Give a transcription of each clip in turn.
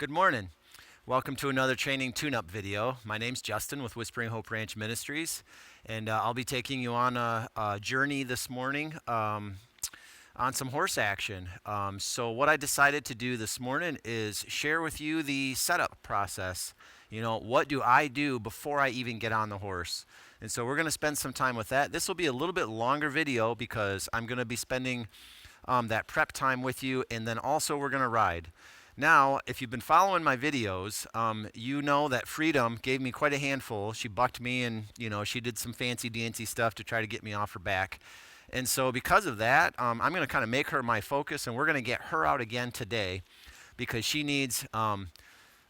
Good morning. Welcome to another training tune-up video. My name's Justin with Whispering Hope Ranch Ministries, and I'll be taking you on a journey this morning on some horse action. So what I decided to do this morning is share with you the setup process. You know, what do I do before I even get on the horse? And so we're going to spend some time with that. This will be a little bit longer video because I'm going to be spending that prep time with you, and then also we're going to ride. Now, if you've been following my videos, you know that Freedom gave me quite a handful. She bucked me and, she did some fancy dancy stuff to try to get me off her back. And so because of that, I'm going to kind of make her my focus, and we're going to get her out again today because she needs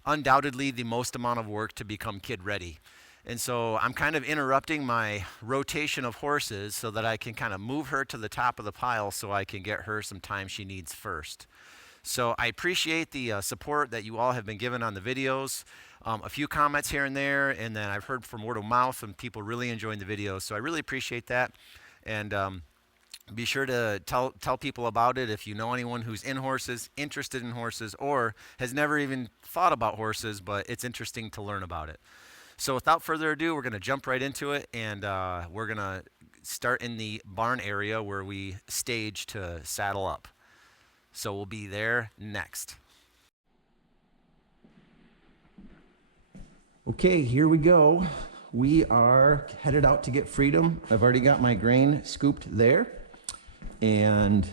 undoubtedly the most amount of work to become kid ready. And so I'm kind of interrupting my rotation of horses so that I can kind of move her to the top of the pile so I can get her some time she needs first. So I appreciate the support that you all have been given on the videos. A few comments here and there, and then I've heard from word of mouth and people really enjoying the videos. So I really appreciate that. And be sure to tell people about it if you know anyone who's in horses, interested in horses, or has never even thought about horses, but it's interesting to learn about it. So without further ado, we're going to jump right into it, and we're going to start in the barn area where we stage to saddle up. So we'll be there next. Okay, here we go. We are headed out to get Freedom. I've already got my grain scooped there. And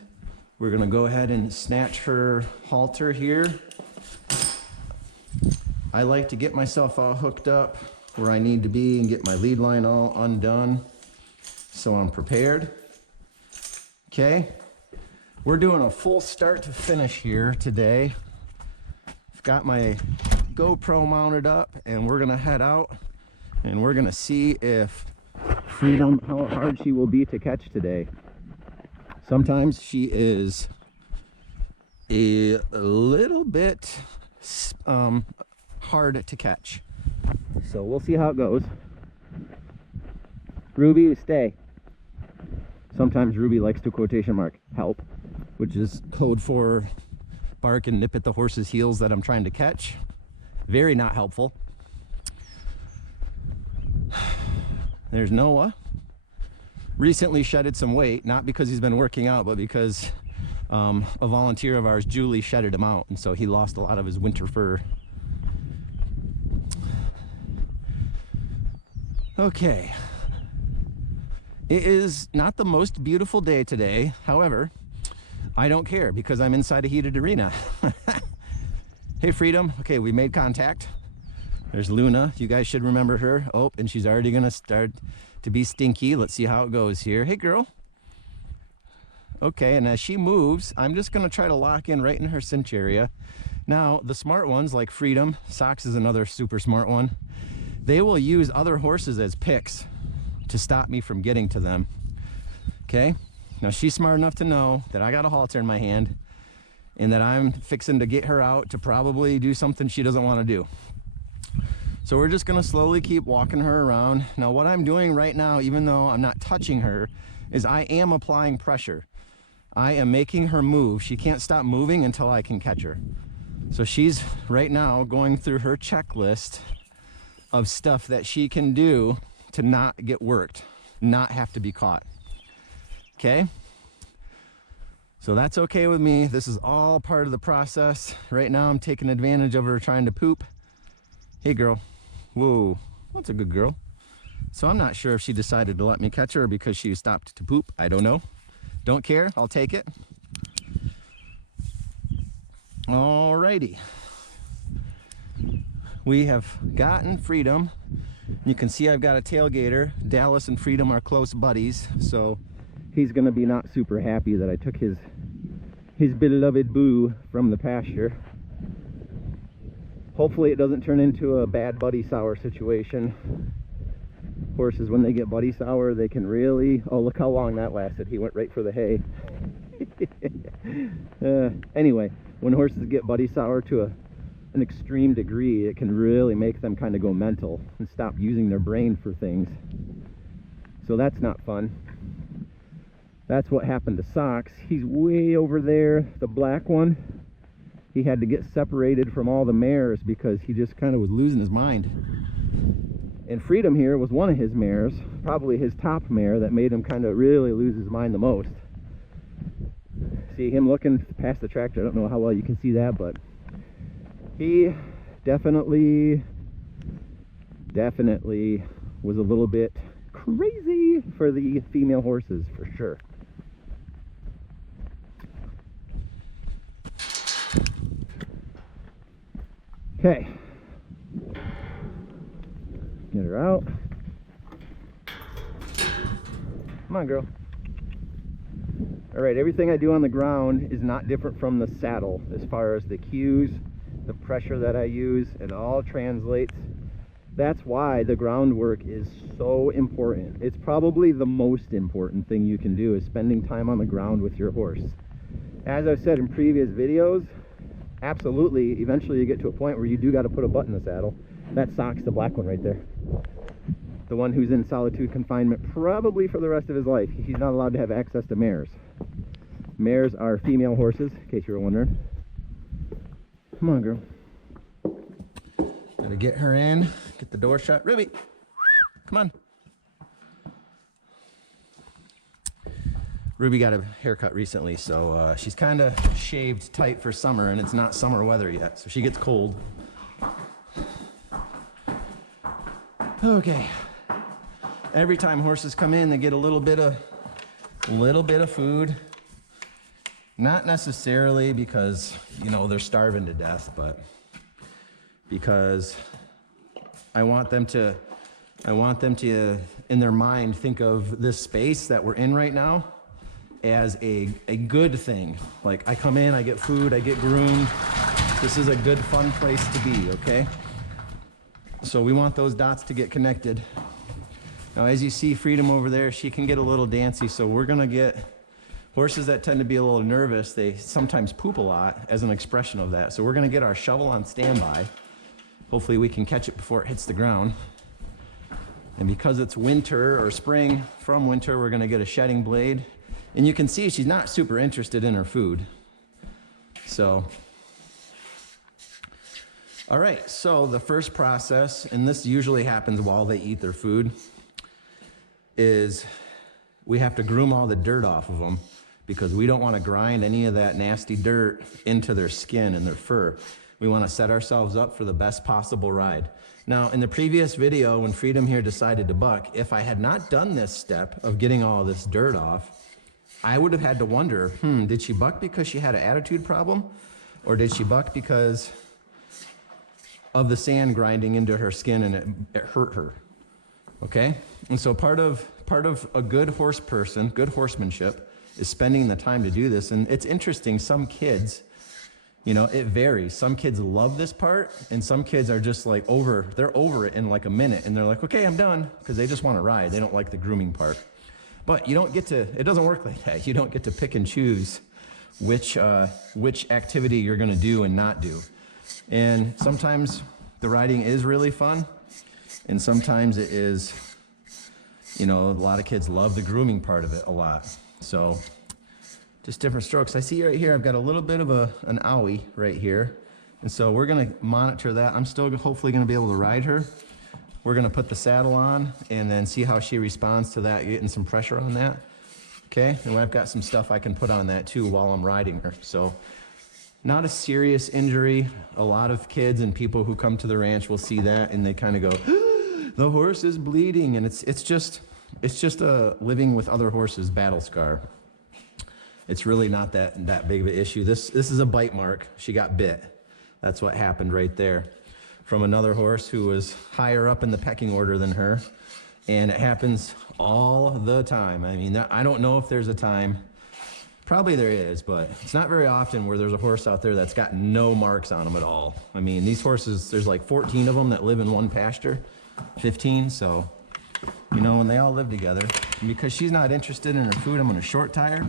we're gonna go ahead and snatch her halter here. I like to get myself all hooked up where I need to be and get my lead line all undone so I'm prepared. Okay. We're doing a full start to finish here today. I've got my GoPro mounted up, and we're gonna head out and we're gonna see if Freedom, how hard she will be to catch today. Sometimes she is a little bit hard to catch. So we'll see how it goes. Ruby, stay. Sometimes Ruby likes to quotation mark help, which is code for bark and nip at the horse's heels that I'm trying to catch. Very not helpful. There's Noah. Recently shedded some weight, not because he's been working out, but because a volunteer of ours, Julie, shedded him out, and so he lost a lot of his winter fur. Okay. It is not the most beautiful day today. However, I don't care because I'm inside a heated arena. Hey, Freedom. Okay, we made contact. There's Luna. You guys should remember her. Oh, and she's already going to start to be stinky. Let's see how it goes here. Hey, girl. Okay, and as she moves, I'm just going to try to lock in right in her cinch area. Now, the smart ones like Freedom, Sox is another super smart one, they will use other horses as picks to stop me from getting to them. Okay? Now she's smart enough to know that I got a halter in my hand and that I'm fixing to get her out to probably do something she doesn't want to do. So we're just going to slowly keep walking her around. Now what I'm doing right now, even though I'm not touching her, is I am applying pressure. I am making her move. She can't stop moving until I can catch her. So she's right now going through her checklist of stuff that she can do to not get worked, not have to be caught. Okay? So that's okay with me. This is all part of the process. Right now I'm taking advantage of her trying to poop. Hey, girl. Whoa, that's a good girl. So I'm not sure if she decided to let me catch her because she stopped to poop. I don't know. Don't care. I'll take it. Alrighty. We have gotten Freedom. You can see I've got a tailgater. Dallas and Freedom are close buddies, so he's gonna be not super happy that I took his beloved boo from the pasture. Hopefully it doesn't turn into a bad buddy sour situation. Horses, when they get buddy sour, they can really, oh, look how long that lasted. He went right for the hay. Anyway, when horses get buddy sour to an extreme degree, it can really make them kind of go mental and stop using their brain for things. So that's not fun. That's what happened to Socks. He's way over there, the black one. he had to get separated from all the mares because he just kind of was losing his mind. And Freedom here was one of his mares, probably his top mare, that made him kind of really lose his mind the most. See him looking past the tractor. I don't know how well you can see that, but he definitely was a little bit crazy for the female horses, for sure. Okay, get her out. Come on, girl. All right, everything I do on the ground is not different from the saddle as far as the cues, the pressure that I use. It all translates. That's why the groundwork is so important. It's probably the most important thing you can do, is spending time on the ground with your horse. As I've said in previous videos, absolutely, eventually you get to a point where you do got to put a butt in the saddle. That Sock's the black one right there. The one who's in solitude confinement probably for the rest of his life. He's not allowed to have access to mares. Mares are female horses, in case you were wondering. Come on, girl. Gotta get her in, get the door shut. Ruby, come on. Ruby got a haircut recently, so she's kind of shaved tight for summer, and it's not summer weather yet, so she gets cold. Okay. Every time horses come in, they get a little bit of food. Not necessarily because, you know, they're starving to death, but because I want them to, in their mind, think of this space that we're in right now as a good thing. Like, I come in, I get food, I get groomed. This is a good, fun place to be, okay? So we want those dots to get connected. Now, as you see Freedom over there, she can get a little dancy, so we're gonna get horses that tend to be a little nervous. They sometimes poop a lot as an expression of that. So we're gonna get our shovel on standby. Hopefully we can catch it before it hits the ground. And because it's winter or spring, from winter, we're gonna get a shedding blade. And you can see she's not super interested in her food. So, all right, so the first process, and this usually happens while they eat their food, is we have to groom all the dirt off of them because we don't want to grind any of that nasty dirt into their skin and their fur. We want to set ourselves up for the best possible ride. Now, in the previous video, when Freedom here decided to buck, if I had not done this step of getting all this dirt off, I would have had to wonder, did she buck because she had an attitude problem? Or did she buck because of the sand grinding into her skin and it hurt her? Okay? And so part of a good horse person, good horsemanship, is spending the time to do this. And it's interesting, some kids, you know, it varies. Some kids love this part, and some kids are just like they're over it in like a minute, and they're like, okay, I'm done, because they just want to ride. They don't like the grooming part. But you don't get to, it doesn't work like that. You don't get to pick and choose which activity you're gonna do and not do. And sometimes the riding is really fun, and sometimes it is, you know, a lot of kids love the grooming part of it a lot. So just different strokes. I see right here, I've got a little bit of an owie right here. And so we're gonna monitor that. I'm still hopefully gonna be able to ride her. We're gonna put the saddle on and then see how she responds to that, getting some pressure on that. Okay, and I've got some stuff I can put on that too while I'm riding her. So not a serious injury. A lot of kids and people who come to the ranch will see that and they kind of go, the horse is bleeding. And it's just a living with other horses battle scar. It's really not that big of an issue. This is a bite mark. She got bit. That's what happened right there from another horse who was higher up in the pecking order than her. And it happens all the time. I mean, I don't know if there's a time. Probably there is, but it's not very often where there's a horse out there that's got no marks on them at all. I mean, these horses, there's like 14 of them that live in one pasture, 15, so, you know, when they all live together. And because she's not interested in her food, I'm gonna short tie her.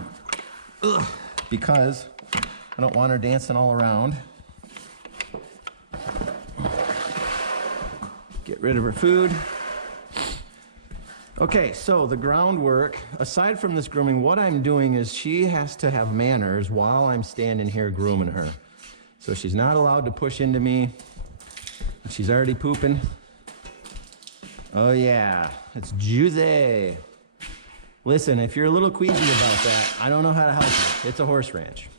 Ugh, because I don't want her dancing all around. Get rid of her food. Okay, so the groundwork, aside from this grooming, what I'm doing is she has to have manners while I'm standing here grooming her. So she's not allowed to push into me. She's already pooping. Oh yeah, it's juicy. Listen, if you're a little queasy about that, I don't know how to help you. It's a horse ranch.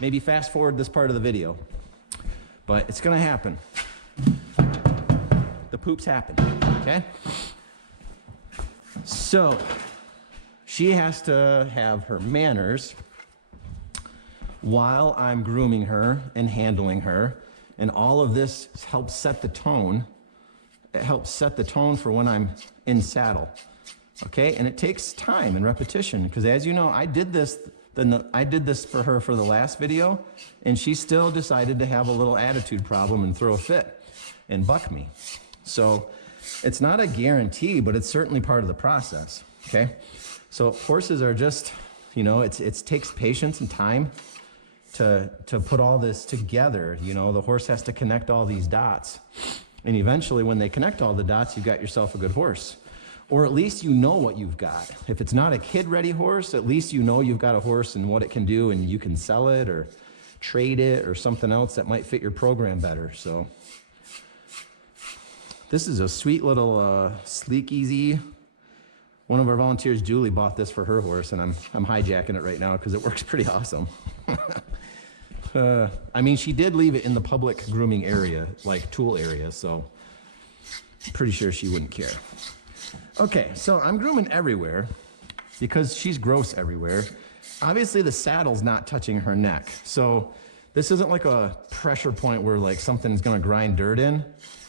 Maybe fast forward this part of the video, but it's gonna happen. The poops happen, okay? So, she has to have her manners while I'm grooming her and handling her, and all of this helps set the tone. It helps set the tone for when I'm in saddle, okay? And it takes time and repetition, because as you know, I did this for her for the last video, and she still decided to have a little attitude problem and throw a fit and buck me. So it's not a guarantee, but it's certainly part of the process, okay? So horses are just, you know, it takes patience and time to put all this together. You know, the horse has to connect all these dots. And eventually when they connect all the dots, you've got yourself a good horse. Or at least you know what you've got. If it's not a kid-ready horse, at least you know you've got a horse and what it can do, and you can sell it or trade it or something else that might fit your program better. So this is a sweet little sleek, easy. One of our volunteers, Julie, bought this for her horse, and I'm hijacking it right now because it works pretty awesome. I mean, she did leave it in the public grooming area, like tool area, so I'm pretty sure she wouldn't care. Okay, so I'm grooming everywhere because she's gross everywhere. Obviously, the saddle's not touching her neck, so this isn't like a pressure point where like something's gonna grind dirt in.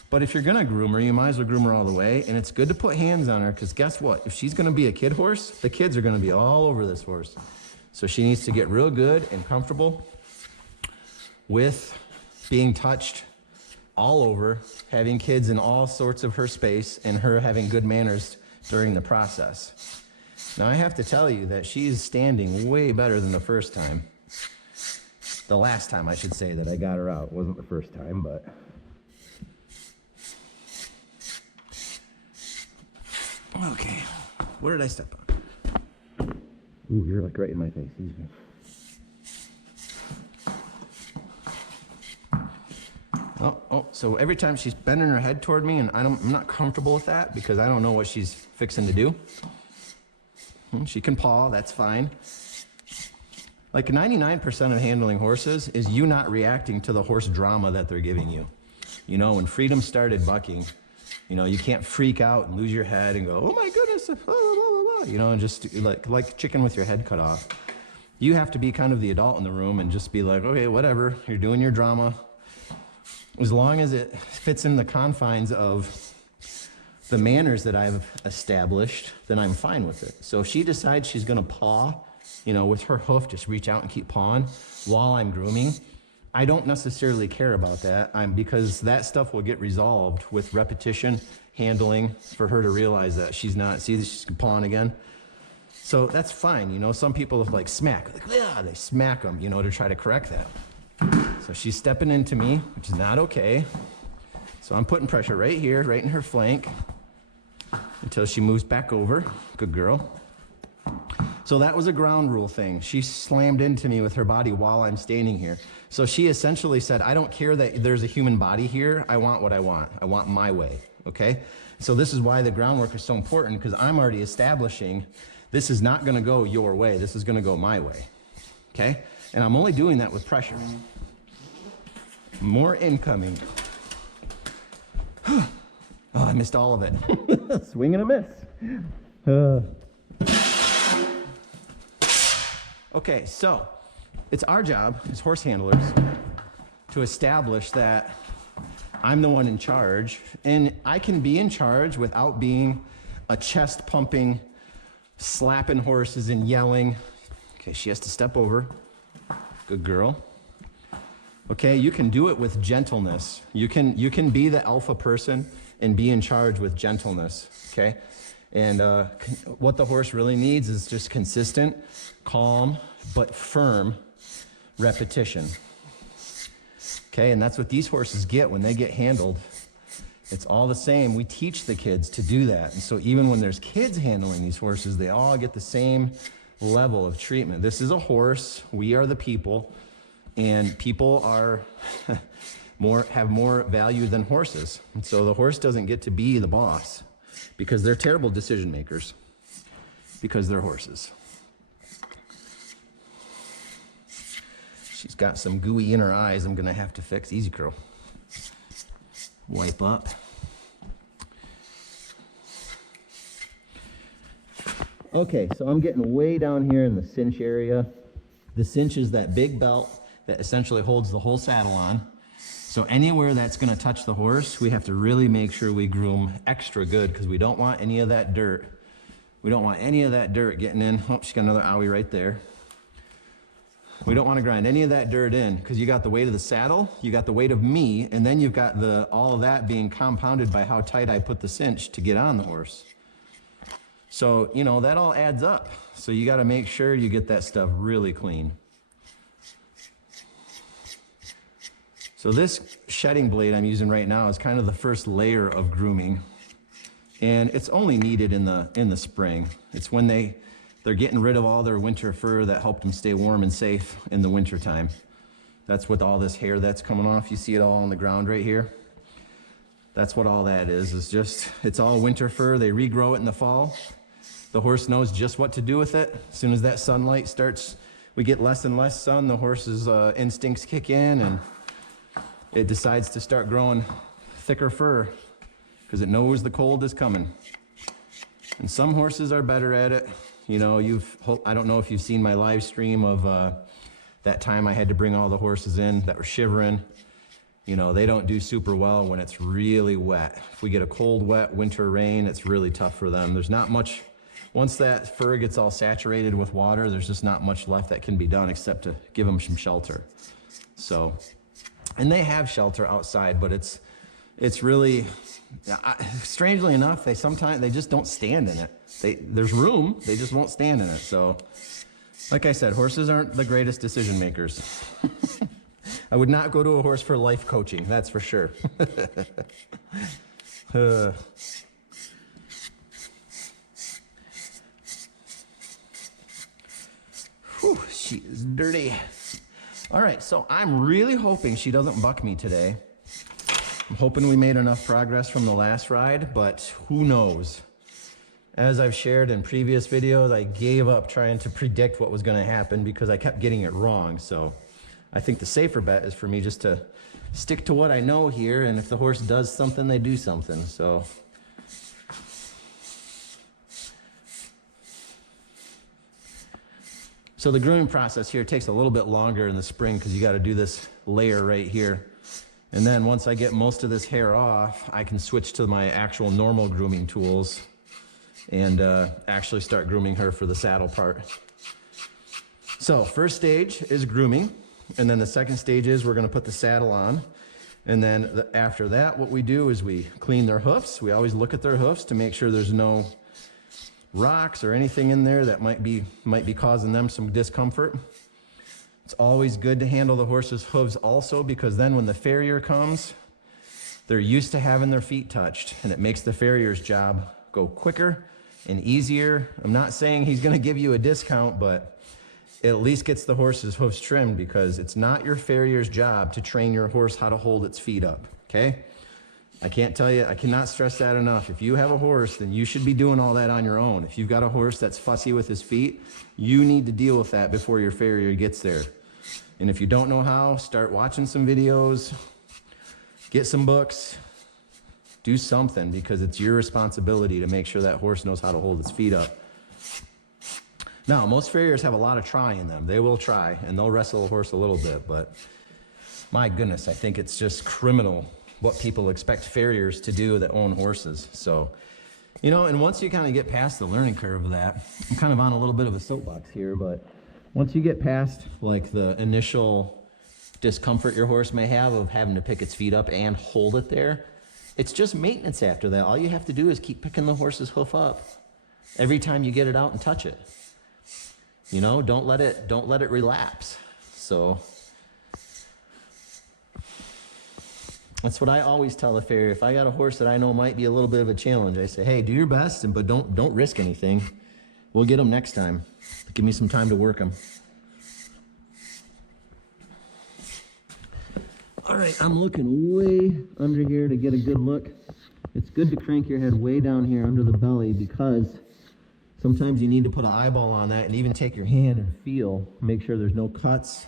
But if you're gonna groom her, you might as well groom her all the way, and it's good to put hands on her, because guess what? If she's gonna be a kid horse, the kids are gonna be all over this horse. So she needs to get real good and comfortable with being touched all over, having kids in all sorts of her space, and her having good manners during the process. Now I have to tell you that she's standing way better than the first time. The last time, I should say, that I got her out. It wasn't the first time, but... Okay, where did I step on? Ooh, you're like right in my face. Easy. Oh, so every time she's bending her head toward me, and I'm not comfortable with that because I don't know what she's fixing to do. She can paw, that's fine. Like 99% of handling horses is you not reacting to the horse drama that they're giving you. You know, when Freedom started bucking, you know, you can't freak out and lose your head and go, oh my goodness, blah, blah, blah, blah, you know, and just like chicken with your head cut off. You have to be kind of the adult in the room and just be like, okay, whatever, you're doing your drama. As long as it fits in the confines of the manners that I've established, then I'm fine with it. So if she decides she's gonna paw, you know, with her hoof, just reach out and keep pawing while I'm grooming, I don't necessarily care about that, because that stuff will get resolved with repetition, handling, for her to realize that she's not, see, she's pawing again. So that's fine, you know. Some people like smack, like, yeah, they smack them, you know, to try to correct that. So she's stepping into me, which is not okay. So I'm putting pressure right here, right in her flank, until she moves back over. Good girl. So that was a ground rule thing. She slammed into me with her body while I'm standing here. So she essentially said, I don't care that there's a human body here. I want what I want. I want my way, okay? So this is why the groundwork is so important, because I'm already establishing this is not gonna go your way. This is gonna go my way, okay? And I'm only doing that with pressure. More incoming. Oh, I missed all of it. Swing and a miss. Okay, so it's our job as horse handlers to establish that I'm the one in charge, and I can be in charge without being a chest pumping, slapping horses and yelling. Okay, she has to step over. Good girl. Okay, you can do it with gentleness. You can be the alpha person and be in charge with gentleness, okay? And what the horse really needs is just consistent, calm, but firm repetition. Okay, and that's what these horses get when they get handled. It's all the same. We teach the kids to do that. And so even when there's kids handling these horses, they all get the same level of treatment. This is a horse. We are the people. And people are have more value than horses. And so the horse doesn't get to be the boss because they're terrible decision makers because they're horses. She's got some gooey in her eyes I'm gonna have to fix. Easy, girl. Wipe up. Okay, so I'm getting way down here in the cinch area. The cinch is that big belt that essentially holds the whole saddle on. So anywhere that's gonna touch the horse, we have to really make sure we groom extra good because we don't want any of that dirt. We don't want any of that dirt getting in. Oh, she's got another owie right there. We don't want to grind any of that dirt in because you got the weight of the saddle, you got the weight of me, and then you've got all of that being compounded by how tight I put the cinch to get on the horse. So, you know, that all adds up. So you got to make sure you get that stuff really clean. So this shedding blade I'm using right now is kind of the first layer of grooming. And it's only needed in the spring. It's when they're getting rid of all their winter fur that helped them stay warm and safe in the winter time. That's what all this hair that's coming off. You see it all on the ground right here. That's what all that is it's all winter fur. They regrow it in the fall. The horse knows just what to do with it. As soon as that sunlight starts, we get less and less sun, the horse's instincts kick in and it decides to start growing thicker fur because it knows the cold is coming. And some horses are better at it. You know, I don't know if you've seen my live stream of that time I had to bring all the horses in that were shivering. You know, they don't do super well when it's really wet. If we get a cold, wet winter rain, it's really tough for them. There's not much, once that fur gets all saturated with water, there's just not much left that can be done except to give them some shelter. So, and they have shelter outside, but it's really, strangely enough, they just don't stand in it. There's room, they just won't stand in it. So, like I said, horses aren't the greatest decision makers. I would not go to a horse for life coaching, that's for sure. Whew, she is dirty. All right, so I'm really hoping she doesn't buck me today. I'm hoping we made enough progress from the last ride, but who knows? As I've shared in previous videos, I gave up trying to predict what was going to happen because I kept getting it wrong. So I think the safer bet is for me just to stick to what I know here, and if the horse does something, they do something. So the grooming process here takes a little bit longer in the spring because you got to do this layer right here. And then once I get most of this hair off, I can switch to my actual normal grooming tools and actually start grooming her for the saddle part. So first stage is grooming, and then the second stage is we're going to put the saddle on. And then after that, what we do is we clean their hoofs. We always look at their hoofs to make sure there's no rocks or anything in there that might be causing them some discomfort. It's always good to handle the horse's hooves also because then when the farrier comes, they're used to having their feet touched, and it makes the farrier's job go quicker and easier. I'm not saying he's going to give you a discount, but it at least gets the horse's hooves trimmed because it's not your farrier's job to train your horse how to hold its feet up, okay? I cannot stress that enough. If you have a horse, then you should be doing all that on your own. If you've got a horse that's fussy with his feet, you need to deal with that before your farrier gets there. And if you don't know how, start watching some videos, get some books, do something because it's your responsibility to make sure that horse knows how to hold its feet up. Now, most farriers have a lot of try in them. They will try and they'll wrestle a horse a little bit, but my goodness, I think it's just criminal what people expect farriers to do that own horses. So, you know, and once you kind of get past the learning curve of that, I'm kind of on a little bit of a soapbox here, but once you get past like the initial discomfort your horse may have of having to pick its feet up and hold it there, it's just maintenance after that. All you have to do is keep picking the horse's hoof up every time you get it out and touch it. You know, don't let it relapse. So that's what I always tell the farrier. If I got a horse that I know might be a little bit of a challenge, I say, hey, do your best, but don't risk anything. We'll get them next time. Give me some time to work them. right, I'm looking way under here to get a good look. It's good to crank your head way down here under the belly because sometimes you need to put an eyeball on that and even take your hand and feel, make sure there's no cuts.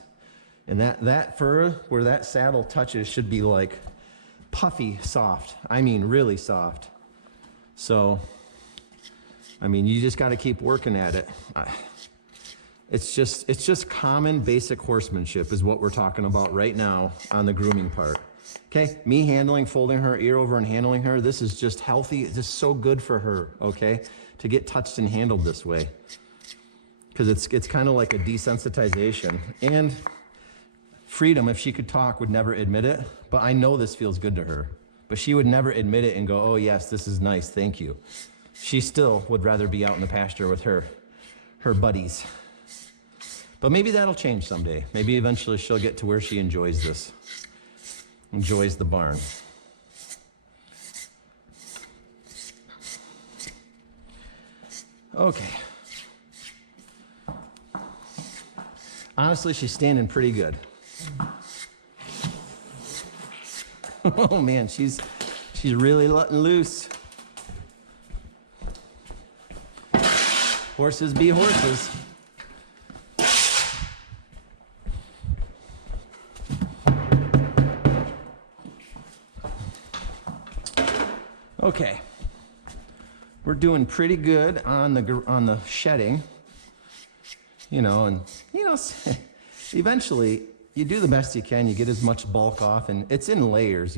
And that fur where that saddle touches should be like puffy soft. I mean really soft. So, I mean, you just got to keep working at it. It's just common basic horsemanship is what we're talking about right now on the grooming part. Okay, me handling, folding her ear over and handling her, this is just healthy. It's just so good for her, okay, to get touched and handled this way. Because it's kind of like a desensitization. And Freedom, if she could talk, would never admit it, but I know this feels good to her. But she would never admit it and go, oh yes, this is nice, thank you. She still would rather be out in the pasture with her buddies. But maybe that'll change someday. Maybe eventually she'll get to where she enjoys this. Enjoys the barn. Okay. Honestly, she's standing pretty good. Oh man, she's really letting loose. Horses be horses. Okay, we're doing pretty good on the shedding, and eventually you do the best you can. You get as much bulk off, and it's in layers.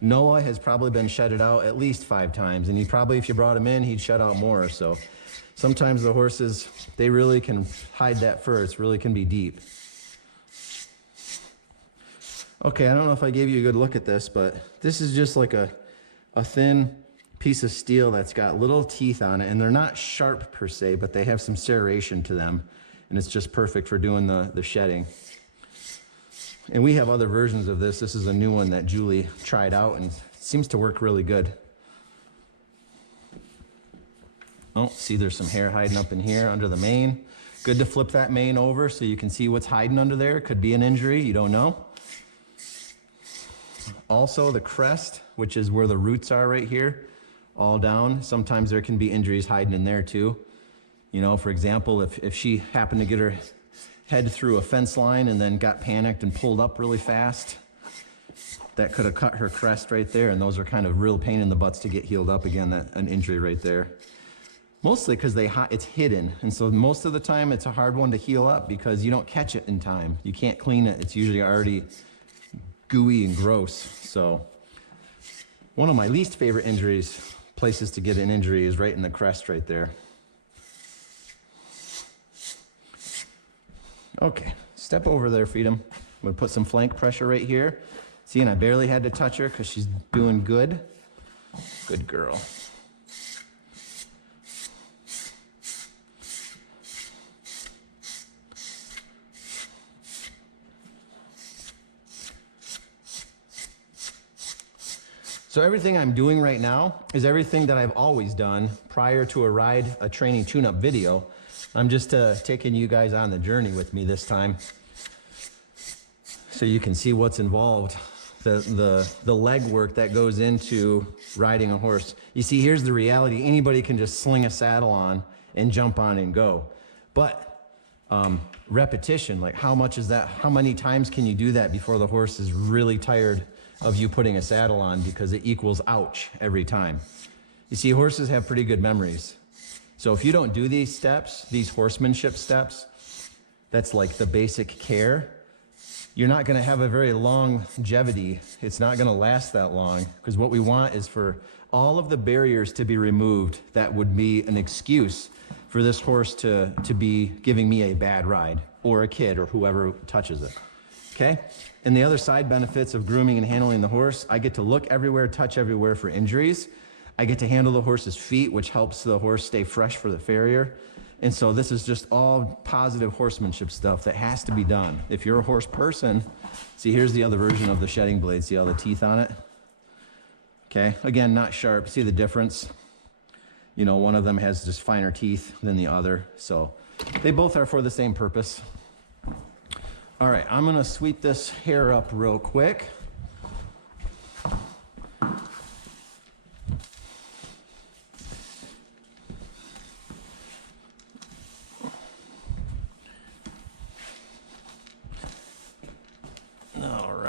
Noah has probably been shedded out at least 5 times, and if you brought him in, he'd shed out more. So sometimes the horses, they really can hide that fur. It really can be deep. Okay, I don't know if I gave you a good look at this, but this is just like a thin piece of steel that's got little teeth on it, and they're not sharp per se, but they have some serration to them, and it's just perfect for doing the shedding. And we have other versions of this. This is a new one that Julie tried out, and it seems to work really good. Oh, see there's some hair hiding up in here under the mane. Good to flip that mane over so you can see what's hiding under there. Could be an injury, you don't know. Also the crest, which is where the roots are right here, all down. Sometimes there can be injuries hiding in there too. For example, if she happened to get her head through a fence line and then got panicked and pulled up really fast, that could have cut her crest right there, and those are kind of real pain in the butts to get healed up again, an injury right there. Mostly because it's hidden, and so most of the time it's a hard one to heal up because you don't catch it in time. You can't clean it. It's usually already gooey and gross. So one of my least favorite places to get an injury is right in the crest right there. Okay, step over there, Freedom. I'm gonna put some flank pressure right here. See, and I barely had to touch her because she's doing good. Good girl. So everything I'm doing right now is everything that I've always done prior to a training tune-up video. I'm just taking you guys on the journey with me this time so you can see what's involved, the leg work that goes into riding a horse. You see, here's the reality. Anybody can just sling a saddle on and jump on and go. But repetition, like how much is that? How many times can you do that before the horse is really tired of you putting a saddle on, because it equals ouch every time. You see, horses have pretty good memories. So if you don't do these steps, these horsemanship steps, that's like the basic care, you're not going to have a very long longevity. It's not going to last that long, because what we want is for all of the barriers to be removed that would be an excuse for this horse to be giving me a bad ride, or a kid, or whoever touches it. Okay? And the other side benefits of grooming and handling the horse, I get to look everywhere, touch everywhere for injuries. I get to handle the horse's feet, which helps the horse stay fresh for the farrier. And so this is just all positive horsemanship stuff that has to be done. If you're a horse person, see, here's the other version of the shedding blade. See all the teeth on it? Okay, again, not sharp. See the difference? One of them has just finer teeth than the other. So they both are for the same purpose. All right, I'm gonna sweep this hair up real quick.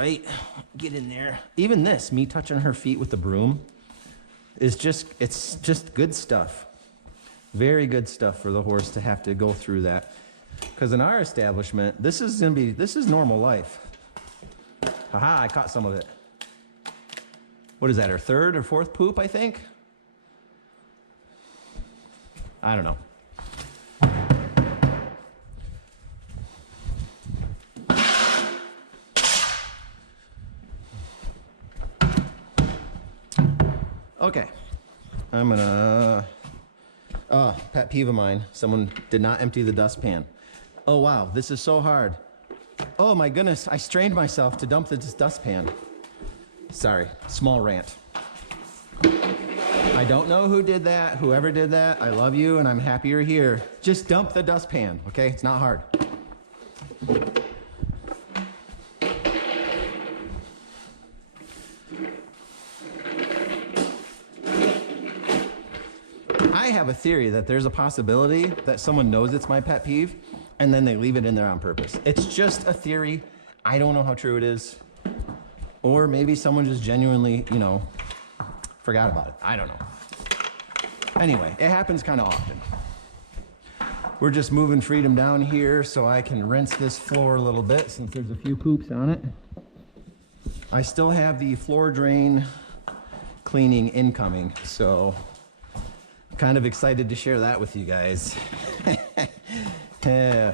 right. Get in there. Even this, me touching her feet with the broom, it's just good stuff. Very good stuff for the horse to have to go through that. Because in our establishment, this is normal life. Haha, I caught some of it. What is that, her third or fourth poop, I think? I don't know. Okay, I'm gonna, pet peeve of mine, someone did not empty the dustpan. Oh wow, this is so hard. Oh my goodness, I strained myself to dump this dustpan. Sorry, small rant. I don't know who did that, whoever did that, I love you and I'm happy you're here. Just dump the dustpan, okay? It's not hard. I have a theory that there's a possibility that someone knows it's my pet peeve and then they leave it in there on purpose. It's just a theory. I don't know how true it is. Or maybe someone just genuinely, forgot about it. I don't know. Anyway, it happens kind of often. We're just moving Freedom down here so I can rinse this floor a little bit since there's a few poops on it. I still have the floor drain cleaning incoming, so kind of excited to share that with you guys. Yeah.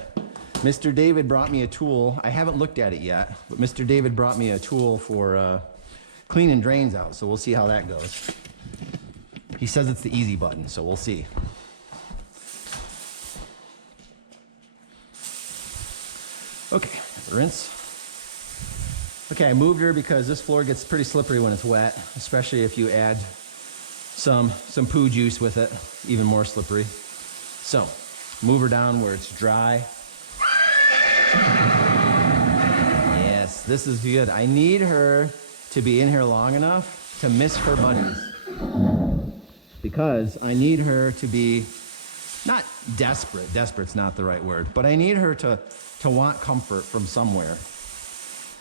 Mr. David brought me a tool. I haven't looked at it yet, but Mr. David brought me a tool for cleaning drains out, so we'll see how that goes. He says it's the easy button, so we'll see. Okay, rinse. Okay, I moved her because this floor gets pretty slippery when it's wet, especially if you add some poo juice with it, even more slippery. So, move her down where it's dry. Yes, this is good. I need her to be in here long enough to miss her buddies. Because I need her to be not desperate. Desperate's not the right word, but I need her to want comfort from somewhere.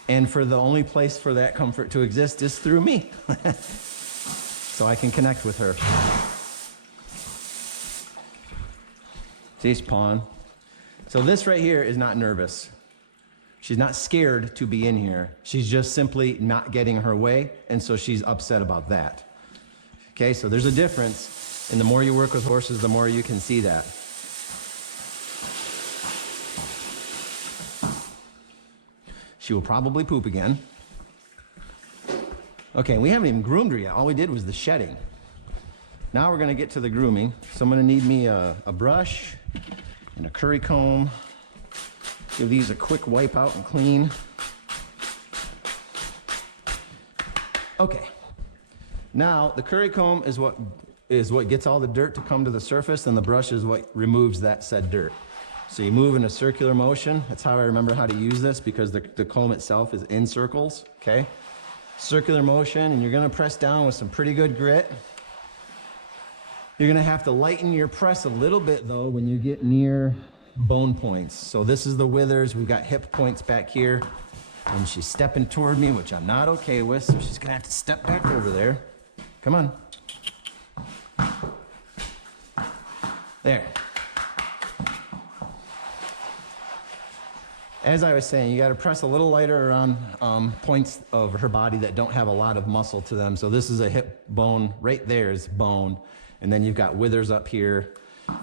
And for the only place for that comfort to exist is through me. So I can connect with her. See, she's pawing. So this right here is not nervous. She's not scared to be in here. She's just simply not getting her way, and so she's upset about that. Okay, so there's a difference, and the more you work with horses, the more you can see that. She will probably poop again. Okay, we haven't even groomed her yet. All we did was the shedding. Now we're gonna get to the grooming. So I'm gonna need me a brush and a curry comb. Give these a quick wipe out and clean. Okay. Now the curry comb is what gets all the dirt to come to the surface, and the brush is what removes that said dirt. So you move in a circular motion. That's how I remember how to use this, because the comb itself is in circles, okay? Circular motion, and you're gonna press down with some pretty good grit. You're gonna have to lighten your press a little bit though when you get near bone points. So this is the withers. We've got hip points back here, and she's stepping toward me, which I'm not okay with, so she's gonna have to step back over there. Come on. There. As I was saying, you got to press a little lighter around points of her body that don't have a lot of muscle to them. So this is a hip bone. Right there is bone. And then you've got withers up here.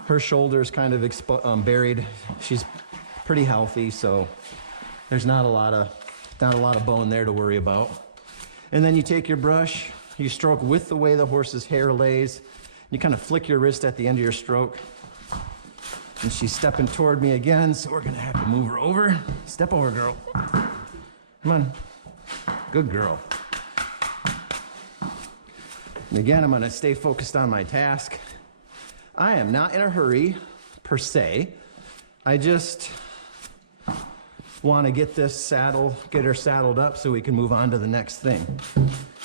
Her shoulder's kind of buried. She's pretty healthy, so there's not a lot of bone there to worry about. And then you take your brush, you stroke with the way the horse's hair lays. You kind of flick your wrist at the end of your stroke. And she's stepping toward me again, so we're gonna have to move her over. Step over, girl. Come on. Good girl. And again, I'm gonna stay focused on my task. I am not in a hurry, per se. I just wanna get her saddled up so we can move on to the next thing.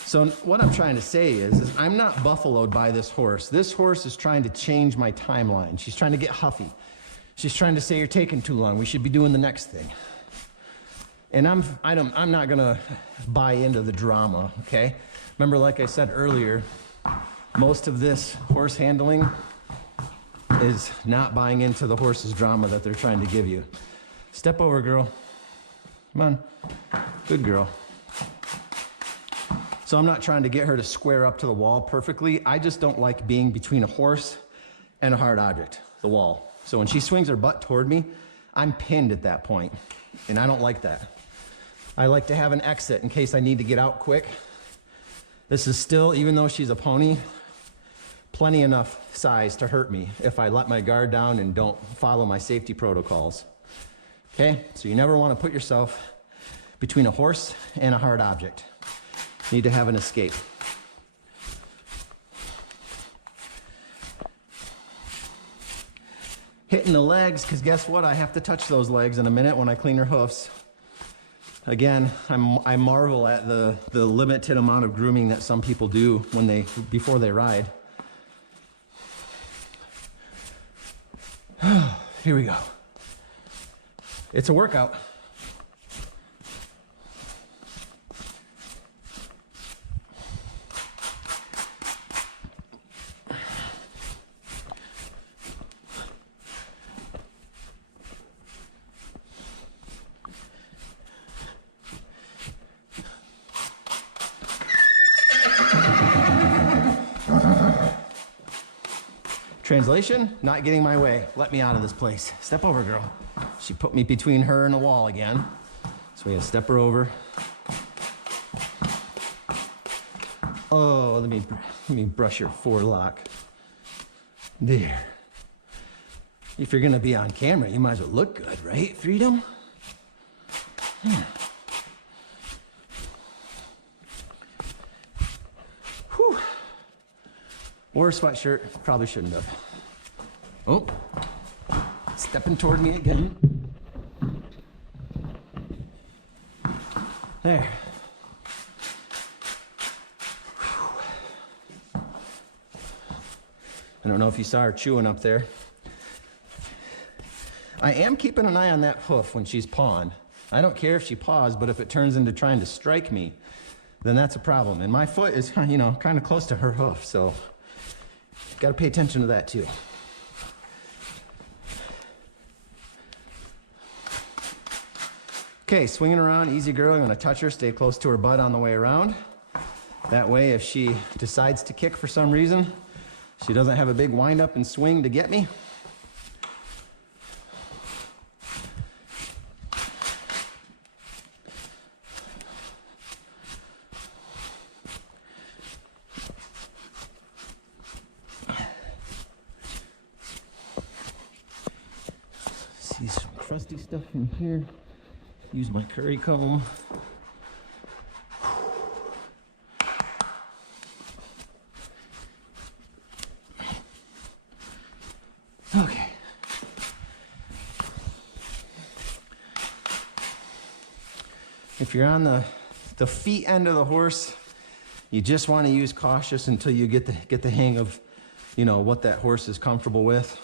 So what I'm trying to say is I'm not buffaloed by this horse. This horse is trying to change my timeline. She's trying to get huffy. She's trying to say, you're taking too long. We should be doing the next thing. And I'm not gonna buy into the drama, okay? Remember, like I said earlier, most of this horse handling is not buying into the horse's drama that they're trying to give you. Step over, girl. Come on. Good girl. So I'm not trying to get her to square up to the wall perfectly. I just don't like being between a horse and a hard object, the wall. So when she swings her butt toward me, I'm pinned at that point, and I don't like that. I like to have an exit in case I need to get out quick. This is still, even though she's a pony, plenty enough size to hurt me if I let my guard down and don't follow my safety protocols. Okay, so you never want to put yourself between a horse and a hard object. You need to have an escape. Hitting the legs, because guess what? I have to touch those legs in a minute when I clean her hoofs. Again, I marvel at the limited amount of grooming that some people do before they ride. Here we go. It's a workout. Translation, not getting my way. Let me out of this place. Step over, girl. She put me between her and the wall again. So we gotta step her over. Oh, let me brush your forelock. There. If you're gonna be on camera, you might as well look good, right, Freedom? Whew. Wore a sweatshirt, probably shouldn't have. Oh, stepping toward me again. There. I don't know if you saw her chewing up there. I am keeping an eye on that hoof when she's pawing. I don't care if she paws, but if it turns into trying to strike me, then that's a problem. And my foot is, kind of close to her hoof, so got to pay attention to that too. Okay, swinging around, easy girl. I'm gonna touch her, stay close to her butt on the way around. That way, if she decides to kick for some reason, she doesn't have a big wind up and swing to get me. See some crusty stuff in here. Use my curry comb. Okay. If you're on the feet end of the horse, you just want to use cautious until you get the hang of, what that horse is comfortable with.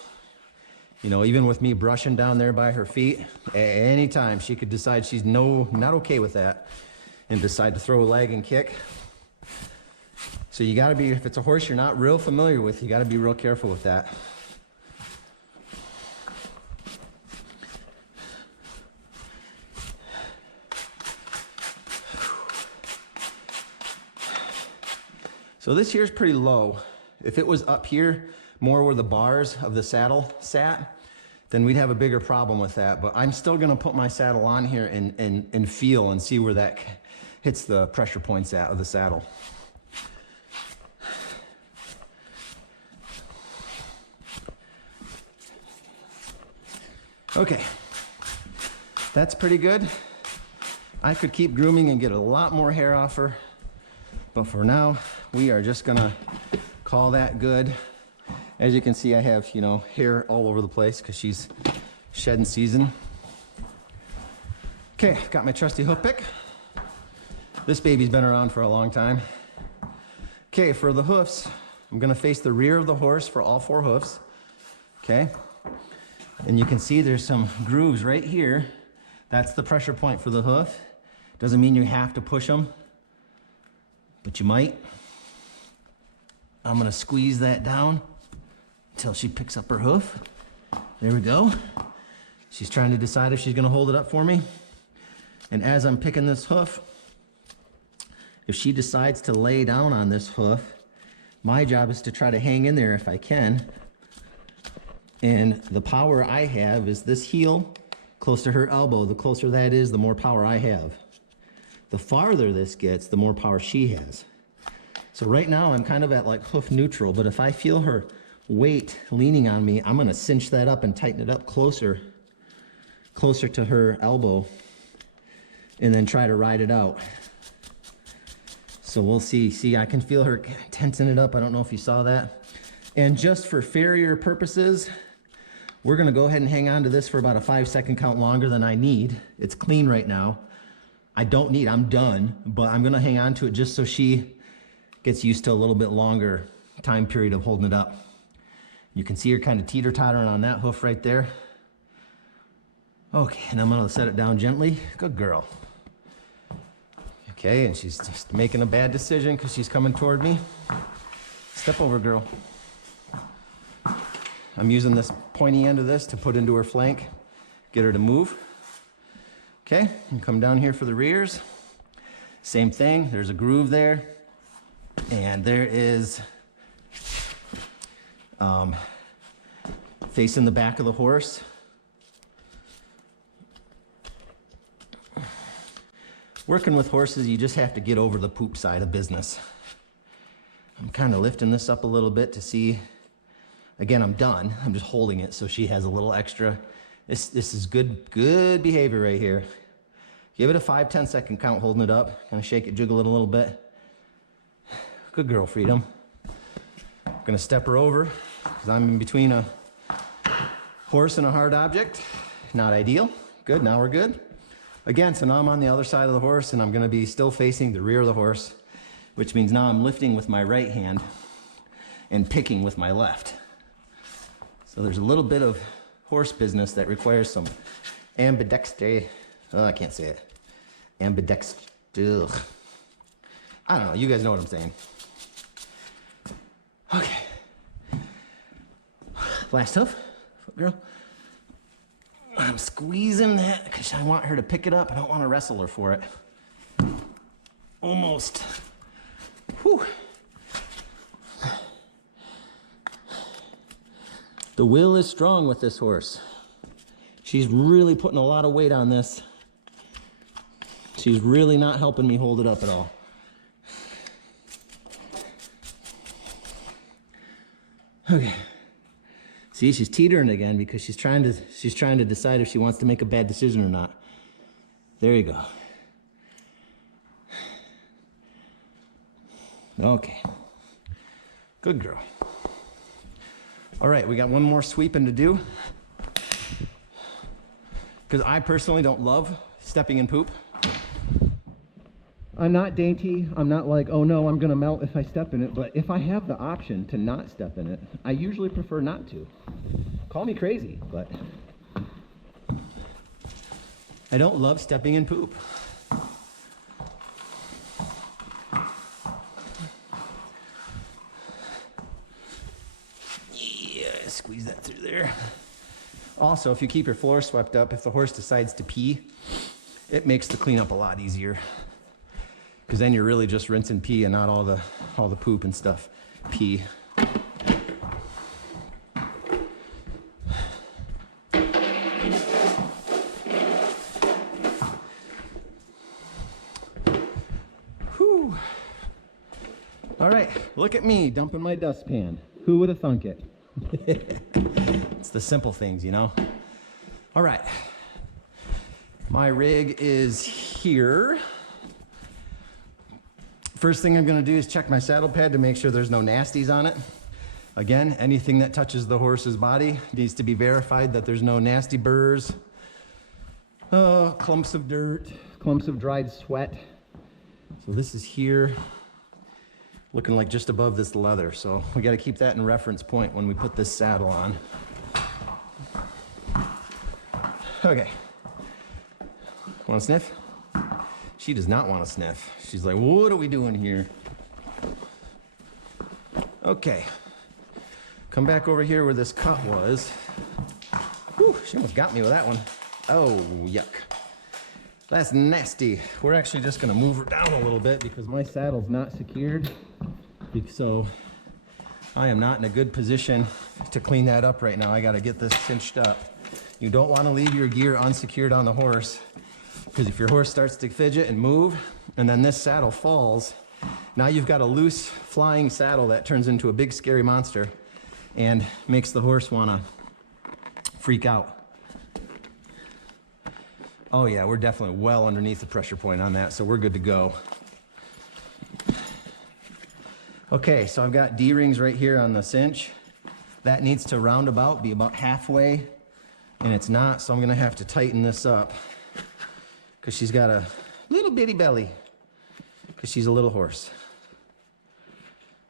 Even with me brushing down there by her feet, at any time she could decide she's not okay with that and decide to throw a leg and kick. So you gotta be, if it's a horse you're not real familiar with, you gotta be real careful with that. So this here's pretty low. If it was up here, more where the bars of the saddle sat, then we'd have a bigger problem with that. But I'm still gonna put my saddle on here and feel and see where that hits the pressure points of the saddle. Okay, that's pretty good. I could keep grooming and get a lot more hair off her, but for now, we are just gonna call that good. As you can see, I have, hair all over the place because she's shedding season. Okay, got my trusty hoof pick. This baby's been around for a long time. Okay, for the hoofs, I'm gonna face the rear of the horse for all 4 hoofs. Okay, and you can see there's some grooves right here That's the pressure point for the hoof. Doesn't mean you have to push them, but you might. I'm gonna squeeze that down until she picks up her hoof. There we go. She's trying to decide if she's gonna hold it up for me. And as I'm picking this hoof, if she decides to lay down on this hoof, my job is to try to hang in there if I can. And the power I have is this heel close to her elbow. The closer that is, the more power I have. The farther this gets, the more power she has. So right now I'm kind of at like hoof neutral, but if I feel her weight leaning on me, I'm gonna cinch that up and tighten it up closer to her elbow, and then try to ride it out. So we'll see. See, I can feel her tensing it up. I don't know if you saw that. And just for farrier purposes, we're gonna go ahead and hang on to this for about a 5-second count longer than I need. It's clean right now. I'm done, but I'm gonna hang on to it just so she gets used to a little bit longer time period of holding it up. You can see her kind of teeter-tottering on that hoof right there. Okay, and I'm gonna set it down gently. Good girl. Okay, and she's just making a bad decision because she's coming toward me. Step over, girl. I'm using this pointy end of this to put into her flank, get her to move. Okay, and come down here for the rears. Same thing, there's a groove there. And there is facing the back of the horse. Working with horses, you just have to get over the poop side of business. I'm kind of lifting this up a little bit to see. Again, I'm done. I'm just holding it so she has a little extra. This is good behavior right here. Give it a 5-10 second count holding it up. Kind of shake it, jiggle it a little bit. Good girl, Freedom. I'm gonna step her over because I'm in between a horse and a hard object. Not ideal. Good, now we're good. Again, so now I'm on the other side of the horse and I'm gonna be still facing the rear of the horse, which means now I'm lifting with my right hand and picking with my left. So there's a little bit of horse business that requires some ambidextrous. Oh, I can't say it. Ambidextrous. I don't know, you guys know what I'm saying. Okay. Last hoof, foot girl. I'm squeezing that because I want her to pick it up. I don't want to wrestle her for it. Almost. Whew. The will is strong with this horse. She's really putting a lot of weight on this. She's really not helping me hold it up at all. Okay. See, she's teetering again because she's trying to decide if she wants to make a bad decision or not. There you go. Okay. Good girl. All right, we got one more sweeping to do. Because I personally don't love stepping in poop. I'm not dainty. I'm not like, oh no, I'm gonna melt if I step in it. But if I have the option to not step in it, I usually prefer not to. Call me crazy, but I don't love stepping in poop. Yeah, squeeze that through there. Also, if you keep your floor swept up, if the horse decides to pee, it makes the cleanup a lot easier. Because then you're really just rinsing pee and not all the poop and stuff. Pee. Whew. All right, look at me dumping my dustpan. Who would have thunk it? It's the simple things, you know? All right. My rig is here. First thing I'm gonna do is check my saddle pad to make sure there's no nasties on it. Again, anything that touches the horse's body needs to be verified that there's no nasty burrs, clumps of dirt, clumps of dried sweat. So this is here, looking like just above this leather. So we gotta keep that in reference point when we put this saddle on. Okay. Want to sniff? She does not want to sniff. She's like, what are we doing here? Okay. Come back over here where this cut was. Whew, she almost got me with that one. Oh, yuck. That's nasty. We're actually just gonna move her down a little bit because my saddle's not secured. So I am not in a good position to clean that up right now. I gotta get this cinched up. You don't wanna leave your gear unsecured on the horse, because if your horse starts to fidget and move, and then this saddle falls, now you've got a loose flying saddle that turns into a big scary monster and makes the horse wanna freak out. Oh yeah, we're definitely well underneath the pressure point on that, so we're good to go. Okay, so I've got D-rings right here on the cinch. That needs to roundabout be about halfway, and it's not, so I'm gonna have to tighten this up because she's got a little bitty belly because she's a little horse.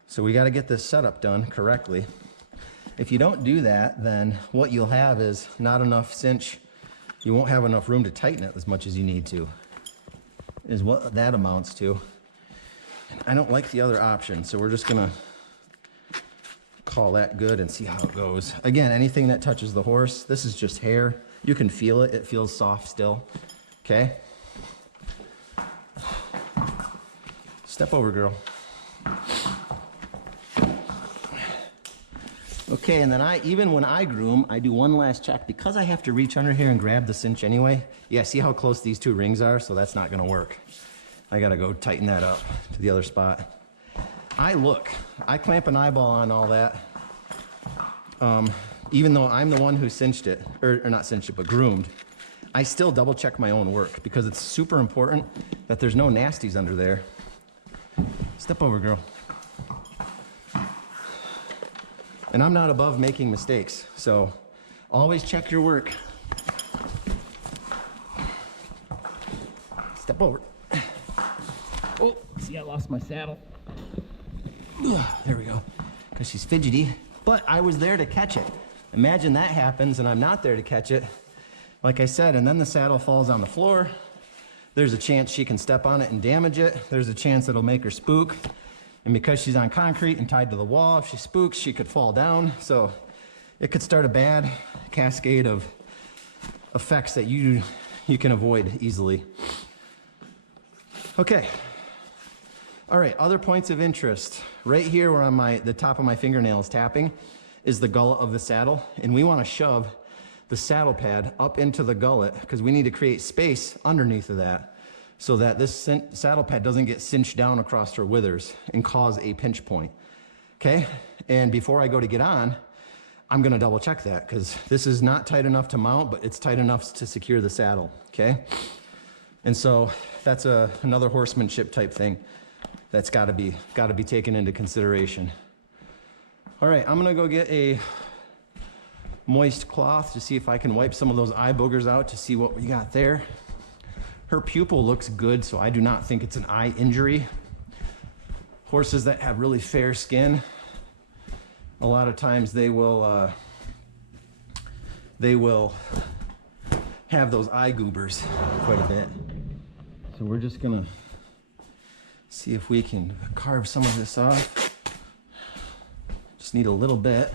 So we gotta get this setup done correctly. If you don't do that, then what you'll have is not enough cinch. You won't have enough room to tighten it as much as you need to, is what that amounts to. I don't like the other option, so we're just gonna call that good and see how it goes. Again, anything that touches the horse, this is just hair. You can feel it, it feels soft still, okay? Step over, girl. Okay, and then even when I groom, I do one last check. Because I have to reach under here and grab the cinch anyway, yeah, see how close these two rings are? So that's not gonna work. I gotta go tighten that up to the other spot. I clamp an eyeball on all that. Even though I'm the one who cinched it, or not cinched it, but groomed, I still double check my own work because it's super important that there's no nasties under there. Step over, girl. And I'm not above making mistakes, so always check your work. Step over. Oh, see, I lost my saddle. Ugh, there we go, because she's fidgety, but I was there to catch it. Imagine that happens and I'm not there to catch it, like I said, and then the saddle falls on the floor. There's a chance she can step on it and damage it. There's a chance it'll make her spook. And because she's on concrete and tied to the wall, if she spooks, she could fall down. So it could start a bad cascade of effects that you can avoid easily. Okay. All right, other points of interest. Right here where the top of my fingernail is tapping is the gullet of the saddle. And we want to shove the saddle pad up into the gullet because we need to create space underneath of that, so that this saddle pad doesn't get cinched down across her withers and cause a pinch point, okay? And before I go to get on, I'm gonna double check that because this is not tight enough to mount, but it's tight enough to secure the saddle, okay? And so that's another horsemanship type thing that's gotta be taken into consideration. All right, I'm gonna go get a moist cloth to see if I can wipe some of those eye boogers out to see what we got there. Her pupil looks good, so I do not think it's an eye injury. Horses that have really fair skin, a lot of times they will have those eye goobers quite a bit. So we're just gonna see if we can carve some of this off. Just need a little bit.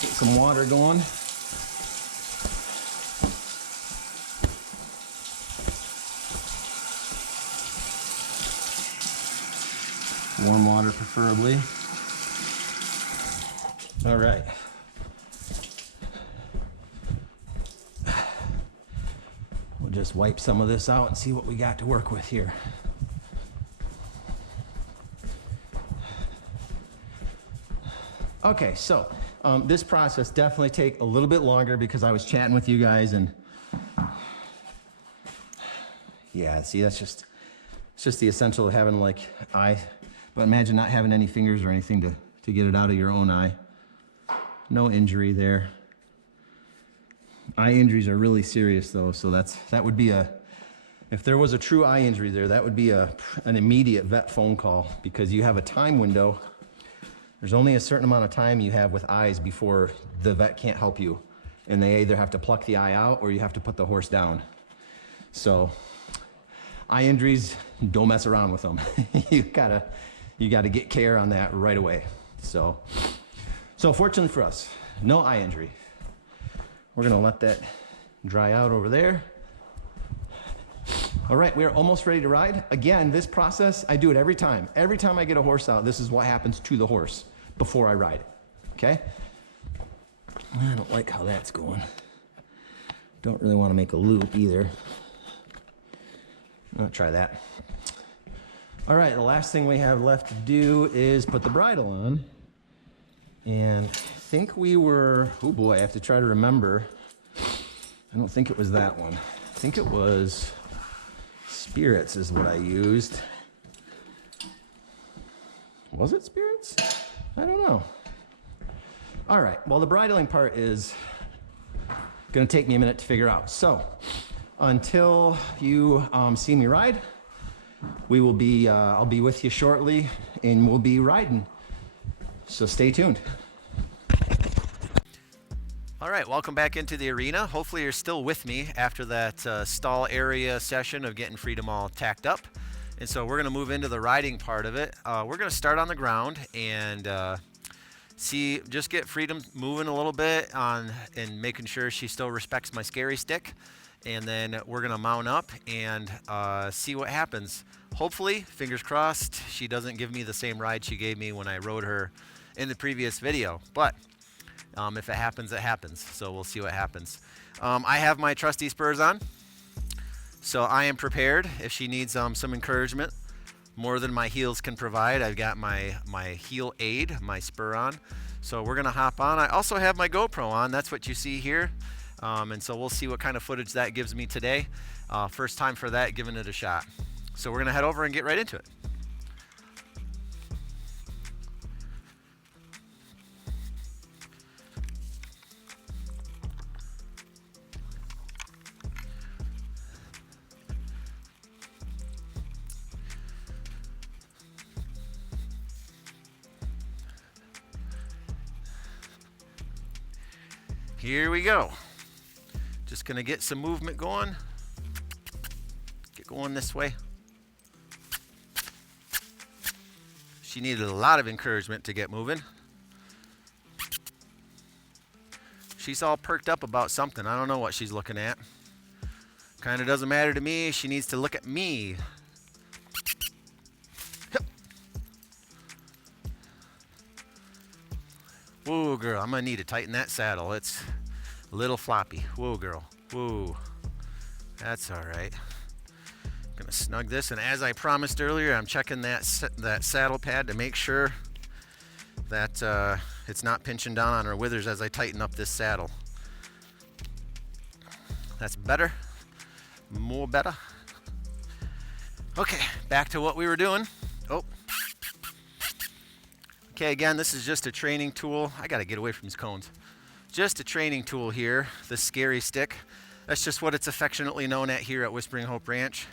Some water going. Warm water preferably. All right. We'll just wipe some of this out and see what we got to work with here. Okay, so this process definitely take a little bit longer because I was chatting with you guys and yeah, see, it's just the essential of having like eye, but imagine not having any fingers or anything to get it out of your own eye. No injury there. Eye injuries are really serious though, so that would be if there was a true eye injury there, that would be an immediate vet phone call because you have a time window There's only a certain amount of time you have with eyes before the vet can't help you. And they either have to pluck the eye out or you have to put the horse down. So eye injuries, don't mess around with them. you gotta get care on that right away. So fortunately for us, no eye injury. We're gonna let that dry out over there. All right, we're almost ready to ride. Again, this process, I do it every time. Every time I get a horse out, this is what happens to the horse before I ride it, okay? I don't like how that's going. Don't really want to make a loop either. I'll try that. All right, the last thing we have left to do is put the bridle on. And I think we were, oh boy, I have to try to remember. I don't think it was that one. I think it was Spirits is what I used. Was it Spirits? I don't know. All right, well, the bridling part is gonna take me a minute to figure out. So until you see me ride, we will be, I'll be with you shortly and we'll be riding. So stay tuned. All right, welcome back into the arena. Hopefully you're still with me after that stall area session of getting Freedom all tacked up. And so we're gonna move into the riding part of it. We're gonna start on the ground and just get Freedom moving a little bit and making sure she still respects my scary stick. And then we're gonna mount up and see what happens. Hopefully, fingers crossed, she doesn't give me the same ride she gave me when I rode her in the previous video. But if it happens, it happens. So we'll see what happens. I have my trusty spurs on. So I am prepared if she needs some encouragement, more than my heels can provide. I've got my heel aid, my spur on. So we're gonna hop on. I also have my GoPro on. That's what you see here. And so we'll see what kind of footage that gives me today. First time for that, giving it a shot. So we're gonna head over and get right into it. Here we go. Just gonna get some movement going. Get going this way. She needed a lot of encouragement to get moving. She's all perked up about something. I don't know what she's looking at. Kind of doesn't matter to me. She needs to look at me. Whoa, girl, I'm gonna need to tighten that saddle. It's a little floppy. Whoa, girl. Whoa. That's all right. Gonna snug this, and as I promised earlier, I'm checking that saddle pad to make sure that it's not pinching down on her withers as I tighten up this saddle. That's better. More better. Okay, back to what we were doing. Oh. Okay, again, this is just a training tool. I gotta get away from these cones. Just a training tool here, the scary stick. That's just what it's affectionately known at here at Whispering Hope Ranch.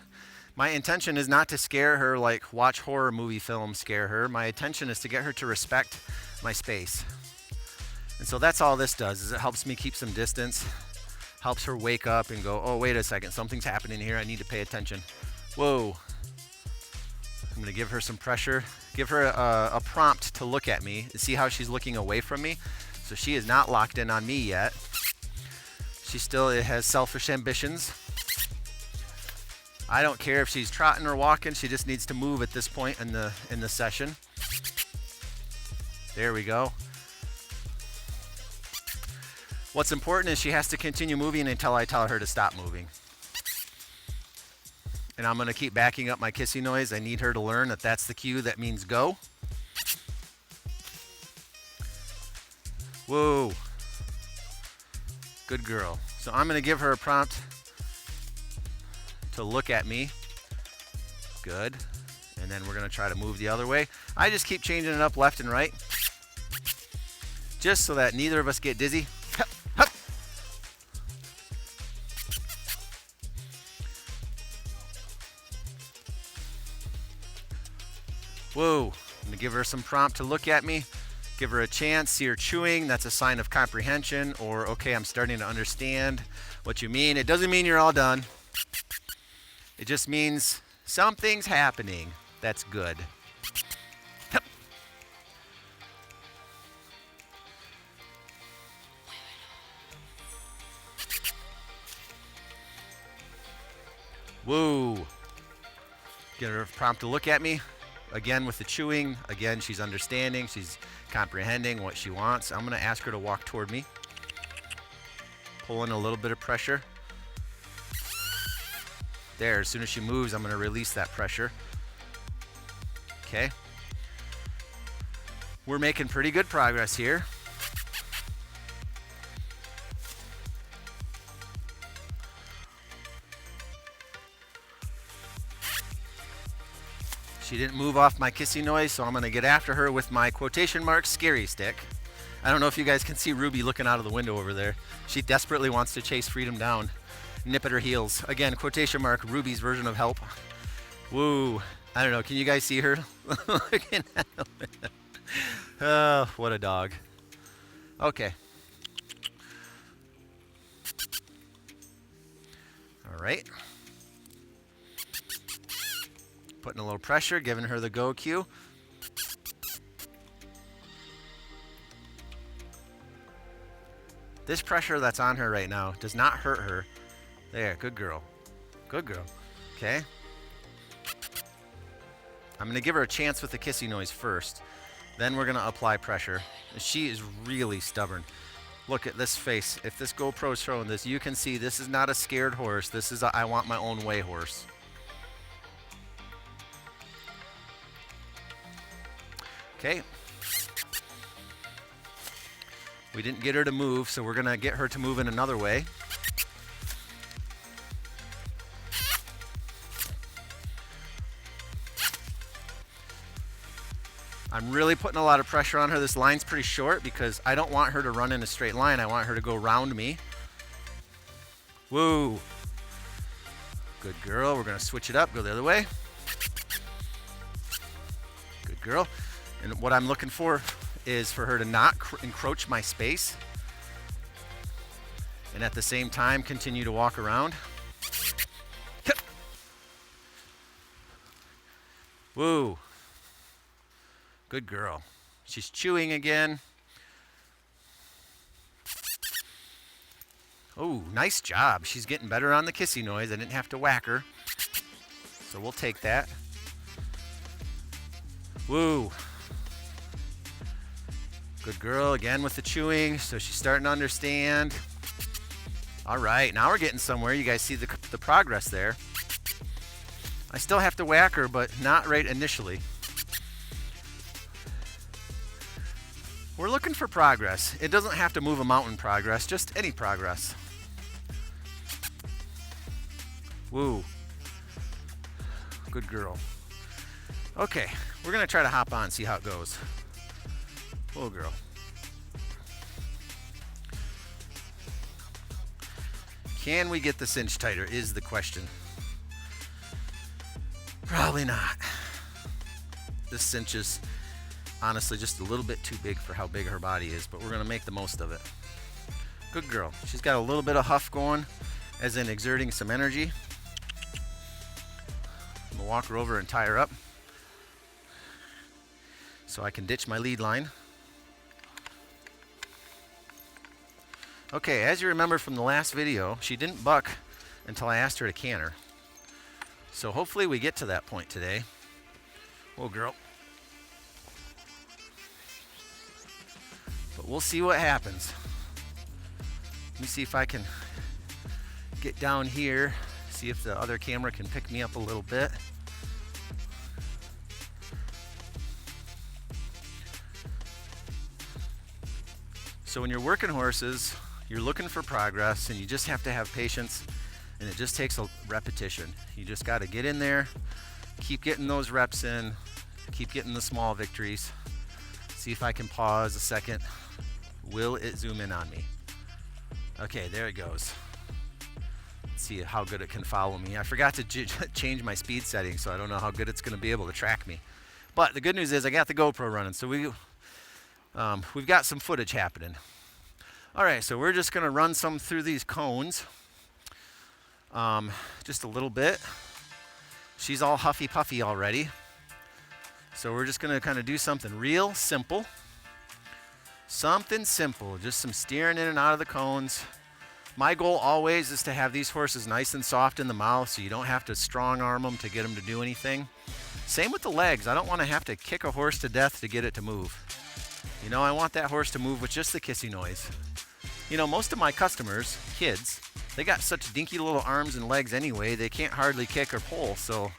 My intention is not to scare her like watch horror movie films scare her. My intention is to get her to respect my space. And so that's all this does, is it helps me keep some distance, helps her wake up and go, oh, wait a second, something's happening here, I need to pay attention. Whoa. I'm gonna give her some pressure, give her a prompt to look at me, see how she's looking away from me. So she is not locked in on me yet. She still has selfish ambitions. I don't care if she's trotting or walking, she just needs to move at this point in the session. There we go. What's important is she has to continue moving until I tell her to stop moving. And I'm gonna keep backing up my kissing noise. I need her to learn that that's the cue that means go. Whoa. Good girl. So I'm gonna give her a prompt to look at me. Good. And then we're gonna try to move the other way. I just keep changing it up left and right, just so that neither of us get dizzy. Hup, hup. Whoa. I'm gonna give her some prompt to look at me. Give her a chance, see her chewing. That's a sign of comprehension, or okay, I'm starting to understand what you mean. It doesn't mean you're all done. It just means something's happening. That's good. Hup. Woo. Get her prompt to look at me. Again with the chewing. Again, she's understanding. She's comprehending what she wants. I'm going to ask her to walk toward me. Pull in a little bit of pressure. There, as soon as she moves, I'm going to release that pressure. Okay. We're making pretty good progress here. She didn't move off my kissy noise, so I'm going to get after her with my quotation mark scary stick. I don't know if you guys can see Ruby looking out of the window over there. She desperately wants to chase Freedom down, nip at her heels. Again, quotation mark, Ruby's version of help. Woo. I don't know. Can you guys see her? Looking at the window. Oh, what a dog. Okay. All right. Putting a little pressure, giving her the go cue. This pressure that's on her right now does not hurt her. There, good girl. Good girl. Okay. I'm going to give her a chance with the kissy noise first. Then we're going to apply pressure. She is really stubborn. Look at this face. If this GoPro's showing this, you can see this is not a scared horse. This is a I want my own way horse. Okay. We didn't get her to move, so we're going to get her to move in another way. I'm really putting a lot of pressure on her. This line's pretty short because I don't want her to run in a straight line. I want her to go around me. Woo. Good girl. We're going to switch it up, go the other way. Good girl. And what I'm looking for is for her to not encroach my space. And at the same time, continue to walk around. Woo. Good girl. She's chewing again. Oh, nice job. She's getting better on the kissy noise. I didn't have to whack her. So we'll take that. Woo. Good girl, again with the chewing, so she's starting to understand. All right, now we're getting somewhere. You guys see the progress there. I still have to whack her, but not right initially. We're looking for progress. It doesn't have to move a mountain progress, just any progress. Woo. Good girl. Okay, we're gonna try to hop on, see how it goes. Whoa, girl. Can we get the cinch tighter is the question. Probably not. This cinch is honestly just a little bit too big for how big her body is, but we're going to make the most of it. Good girl. She's got a little bit of huff going, as in exerting some energy. I'm going to walk her over and tie her up so I can ditch my lead line. Okay, as you remember from the last video, she didn't buck until I asked her to canter. So hopefully we get to that point today. Whoa, girl. But we'll see what happens. Let me see if I can get down here, see if the other camera can pick me up a little bit. So when you're working horses, you're looking for progress, and you just have to have patience, and it just takes a repetition. You just got to get in there, keep getting those reps in, keep getting the small victories. See if I can pause a second. Will it zoom in on me? Okay, there it goes. Let's see how good it can follow me. I forgot to change my speed setting, so I don't know how good it's going to be able to track me. But the good news is I got the GoPro running, so we've got some footage happening. All right, so we're just gonna run some through these cones, just a little bit. She's all huffy puffy already. So we're just gonna kind of do something real simple. Something simple, just some steering in and out of the cones. My goal always is to have these horses nice and soft in the mouth so you don't have to strong arm them to get them to do anything. Same with the legs. I don't want to have to kick a horse to death to get it to move. You know, I want that horse to move with just the kissing noise. You know, most of my customers, kids, they got such dinky little arms and legs anyway, they can't hardly kick or pull. So,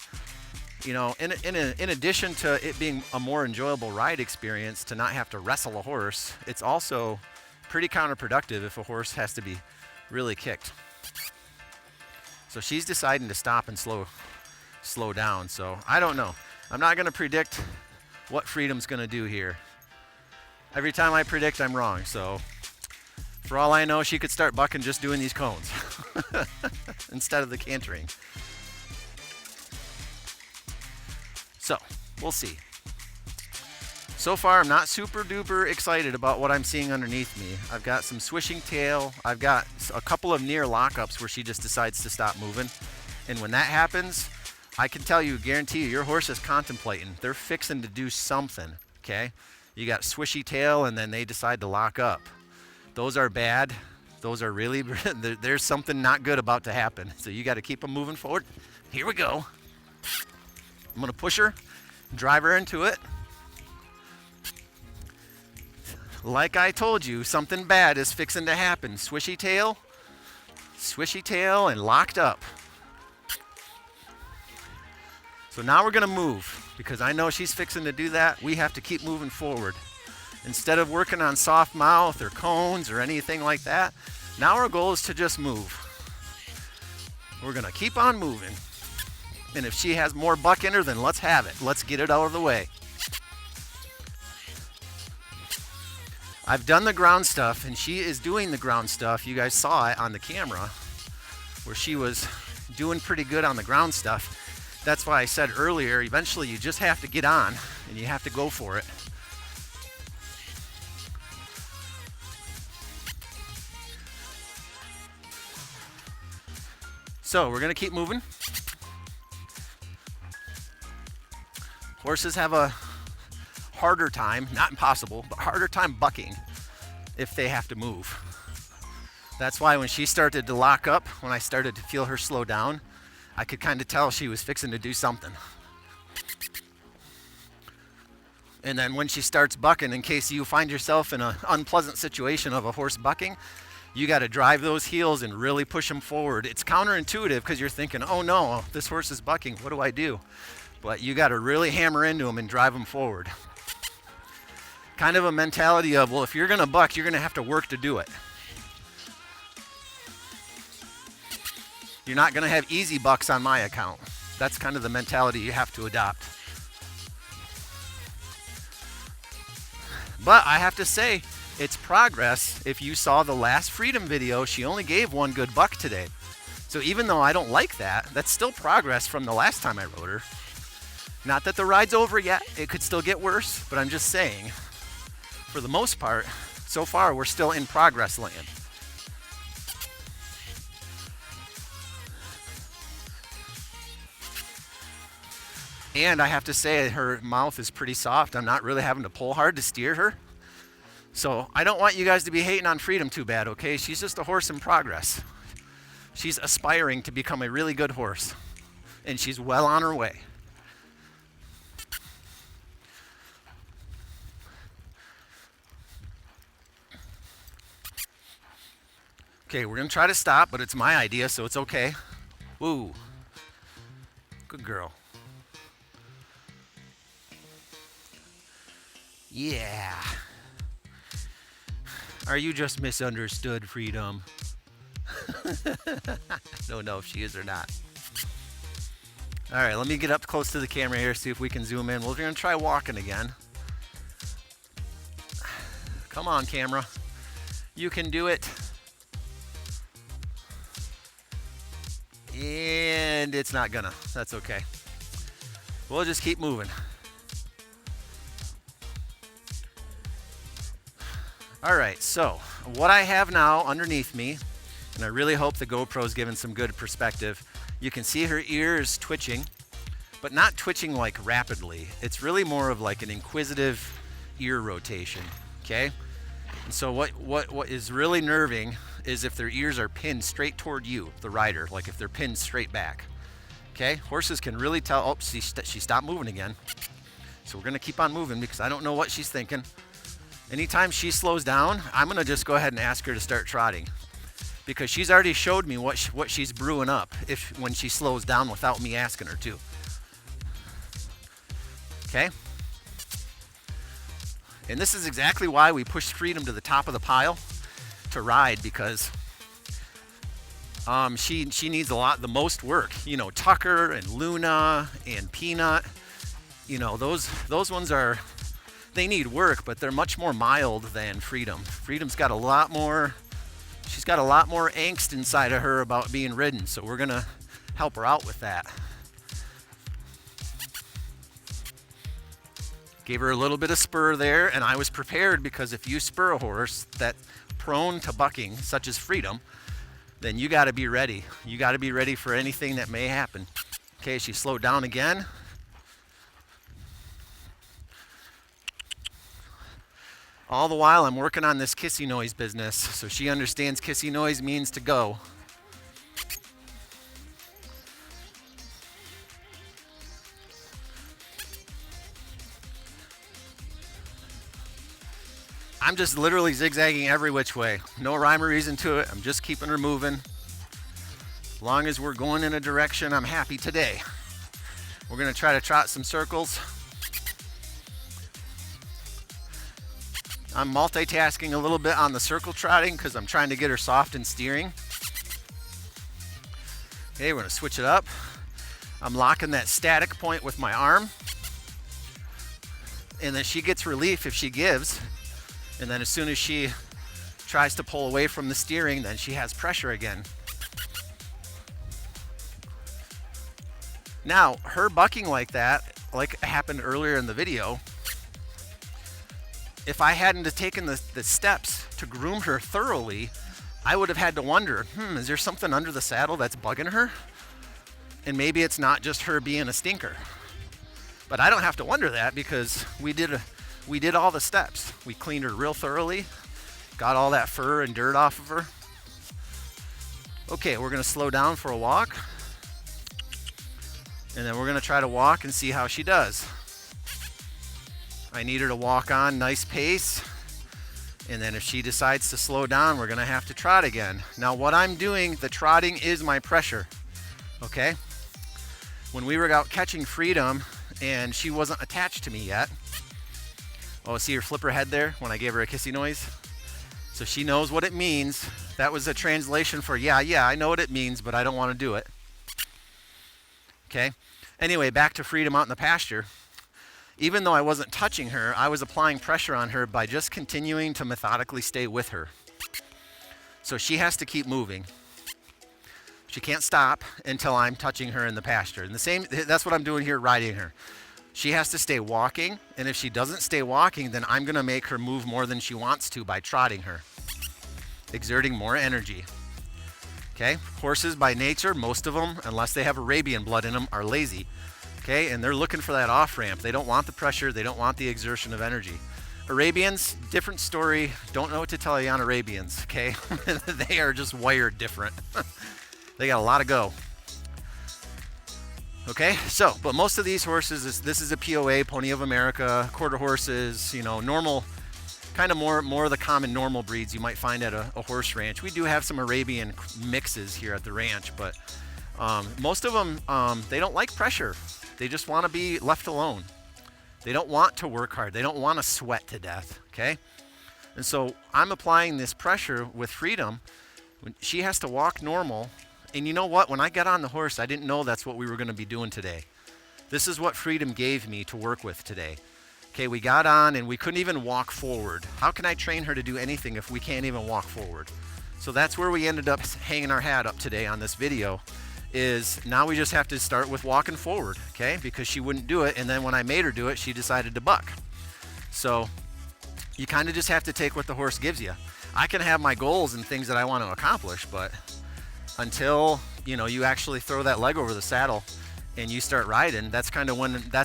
you know, in addition to it being a more enjoyable ride experience to not have to wrestle a horse, it's also pretty counterproductive if a horse has to be really kicked. So she's deciding to stop and slow down. So I don't know. I'm not going to predict what Freedom's going to do here. Every time I predict, I'm wrong. So for all I know, she could start bucking just doing these cones instead of the cantering. So we'll see. So far, I'm not super duper excited about what I'm seeing underneath me. I've got some swishing tail. I've got a couple of near lockups where she just decides to stop moving. And when that happens, I can tell you, guarantee you, your horse is contemplating. They're fixing to do something, okay? You got swishy tail and then they decide to lock up. Those are bad. Those are really, there's something not good about to happen. So you got to keep them moving forward. Here we go. I'm gonna push her, drive her into it. Like I told you, something bad is fixing to happen. Swishy tail, and locked up. So now we're gonna move because I know she's fixing to do that. We have to keep moving forward. Instead of working on soft mouth or cones or anything like that, now our goal is to just move. We're gonna keep on moving. And if she has more buck in her, then let's have it. Let's get it out of the way. I've done the ground stuff, and she is doing the ground stuff. You guys saw it on the camera, where she was doing pretty good on the ground stuff. That's why I said earlier, eventually you just have to get on, and you have to go for it. So we're gonna keep moving. Horses have a harder time, not impossible, but harder time bucking if they have to move. That's why when she started to lock up, when I started to feel her slow down, I could kind of tell she was fixing to do something. And then when she starts bucking, in case you find yourself in an unpleasant situation of a horse bucking, you got to drive those heels and really push them forward. It's counterintuitive because you're thinking, oh no, this horse is bucking, what do I do? But you got to really hammer into them and drive them forward. Kind of a mentality of, well, if you're going to buck, you're going to have to work to do it. You're not going to have easy bucks on my account. That's kind of the mentality you have to adopt. But I have to say, it's progress. If you saw the last Freedom video, she only gave one good buck today. So even though I don't like that, that's still progress from the last time I rode her. Not that the ride's over yet. It could still get worse, but I'm just saying, for the most part, so far, we're still in progress land. And I have to say, her mouth is pretty soft. I'm not really having to pull hard to steer her. So I don't want you guys to be hating on Freedom too bad, okay? She's just a horse in progress. She's aspiring to become a really good horse, and she's well on her way. Okay, we're gonna try to stop, but it's my idea, so it's okay. Woo. Good girl. Yeah. Are you just misunderstood, Freedom? Don't know if she is or not. All right, let me get up close to the camera here, see if we can zoom in. We're gonna try walking again. Come on, camera. You can do it. And it's not gonna. That's okay. We'll just keep moving. All right, so what I have now underneath me, and I really hope the GoPro's giving some good perspective, you can see her ears twitching, but not twitching like rapidly. It's really more of like an inquisitive ear rotation, okay? And so what is really nerving is if their ears are pinned straight toward you, the rider, like if they're pinned straight back, okay? Horses can really tell, oh, she stopped moving again. So we're gonna keep on moving because I don't know what she's thinking. Anytime she slows down, I'm gonna just go ahead and ask her to start trotting because she's already showed me what she's brewing up when she slows down without me asking her to. Okay? And this is exactly why we pushed Freedom to the top of the pile to ride, because she needs the most work. You know, Tucker and Luna and Peanut, you know, those ones they need work, but they're much more mild than Freedom. Freedom's got she's got a lot more angst inside of her about being ridden, so we're gonna help her out with that. Gave her a little bit of spur there, and I was prepared because if you spur a horse that's prone to bucking, such as Freedom, then you gotta be ready. You gotta be ready for anything that may happen. Okay, she slowed down again. All the while, I'm working on this kissy noise business, so she understands kissy noise means to go. I'm just literally zigzagging every which way. No rhyme or reason to it. I'm just keeping her moving. As long as we're going in a direction, I'm happy today. We're gonna try to trot some circles. I'm multitasking a little bit on the circle trotting because I'm trying to get her soft in steering. Okay, we're gonna switch it up. I'm locking that static point with my arm. And then she gets relief if she gives. And then as soon as she tries to pull away from the steering, then she has pressure again. Now, her bucking like that, like happened earlier in the video, if I hadn't taken the steps to groom her thoroughly, I would have had to wonder, is there something under the saddle that's bugging her? And maybe it's not just her being a stinker. But I don't have to wonder that because we did all the steps. We cleaned her real thoroughly, got all that fur and dirt off of her. Okay, we're gonna slow down for a walk. And then we're gonna try to walk and see how she does. I need her to walk on nice pace. And then if she decides to slow down, we're gonna have to trot again. Now what I'm doing, the trotting is my pressure, okay? When we were out catching Freedom and she wasn't attached to me yet. Oh, see her flip her head there when I gave her a kissy noise? So she knows what it means. That was a translation for, yeah, I know what it means, but I don't wanna do it. Okay, anyway, back to Freedom out in the pasture. Even though I wasn't touching her, I was applying pressure on her by just continuing to methodically stay with her. So she has to keep moving. She can't stop until I'm touching her in the pasture. And that's what I'm doing here, riding her. She has to stay walking, and if she doesn't stay walking, then I'm gonna make her move more than she wants to by trotting her, exerting more energy. Okay, horses by nature, most of them, unless they have Arabian blood in them, are lazy. Okay, and they're looking for that off-ramp. They don't want the pressure, they don't want the exertion of energy. Arabians, different story. Don't know what to tell you on Arabians, okay? They are just wired different. They got a lot of go. Okay, so, but most of these horses, this is a POA, Pony of America, quarter horses, you know, normal, kind of more of the common normal breeds you might find at a horse ranch. We do have some Arabian mixes here at the ranch, but most of them, they don't like pressure. They just want to be left alone. They don't want to work hard. They don't want to sweat to death, okay? And so I'm applying this pressure with Freedom. When she has to walk normal. And you know what? When I got on the horse, I didn't know that's what we were going to be doing today. This is what Freedom gave me to work with today. Okay, we got on and we couldn't even walk forward. How can I train her to do anything if we can't even walk forward? So that's where we ended up hanging our hat up today on this video. Is now we just have to start with walking forward, okay? Because she wouldn't do it, and then when I made her do it, she decided to buck. So you kind of just have to take what the horse gives you. I can have my goals and things that I want to accomplish, but until you actually throw that leg over the saddle and you start riding, that's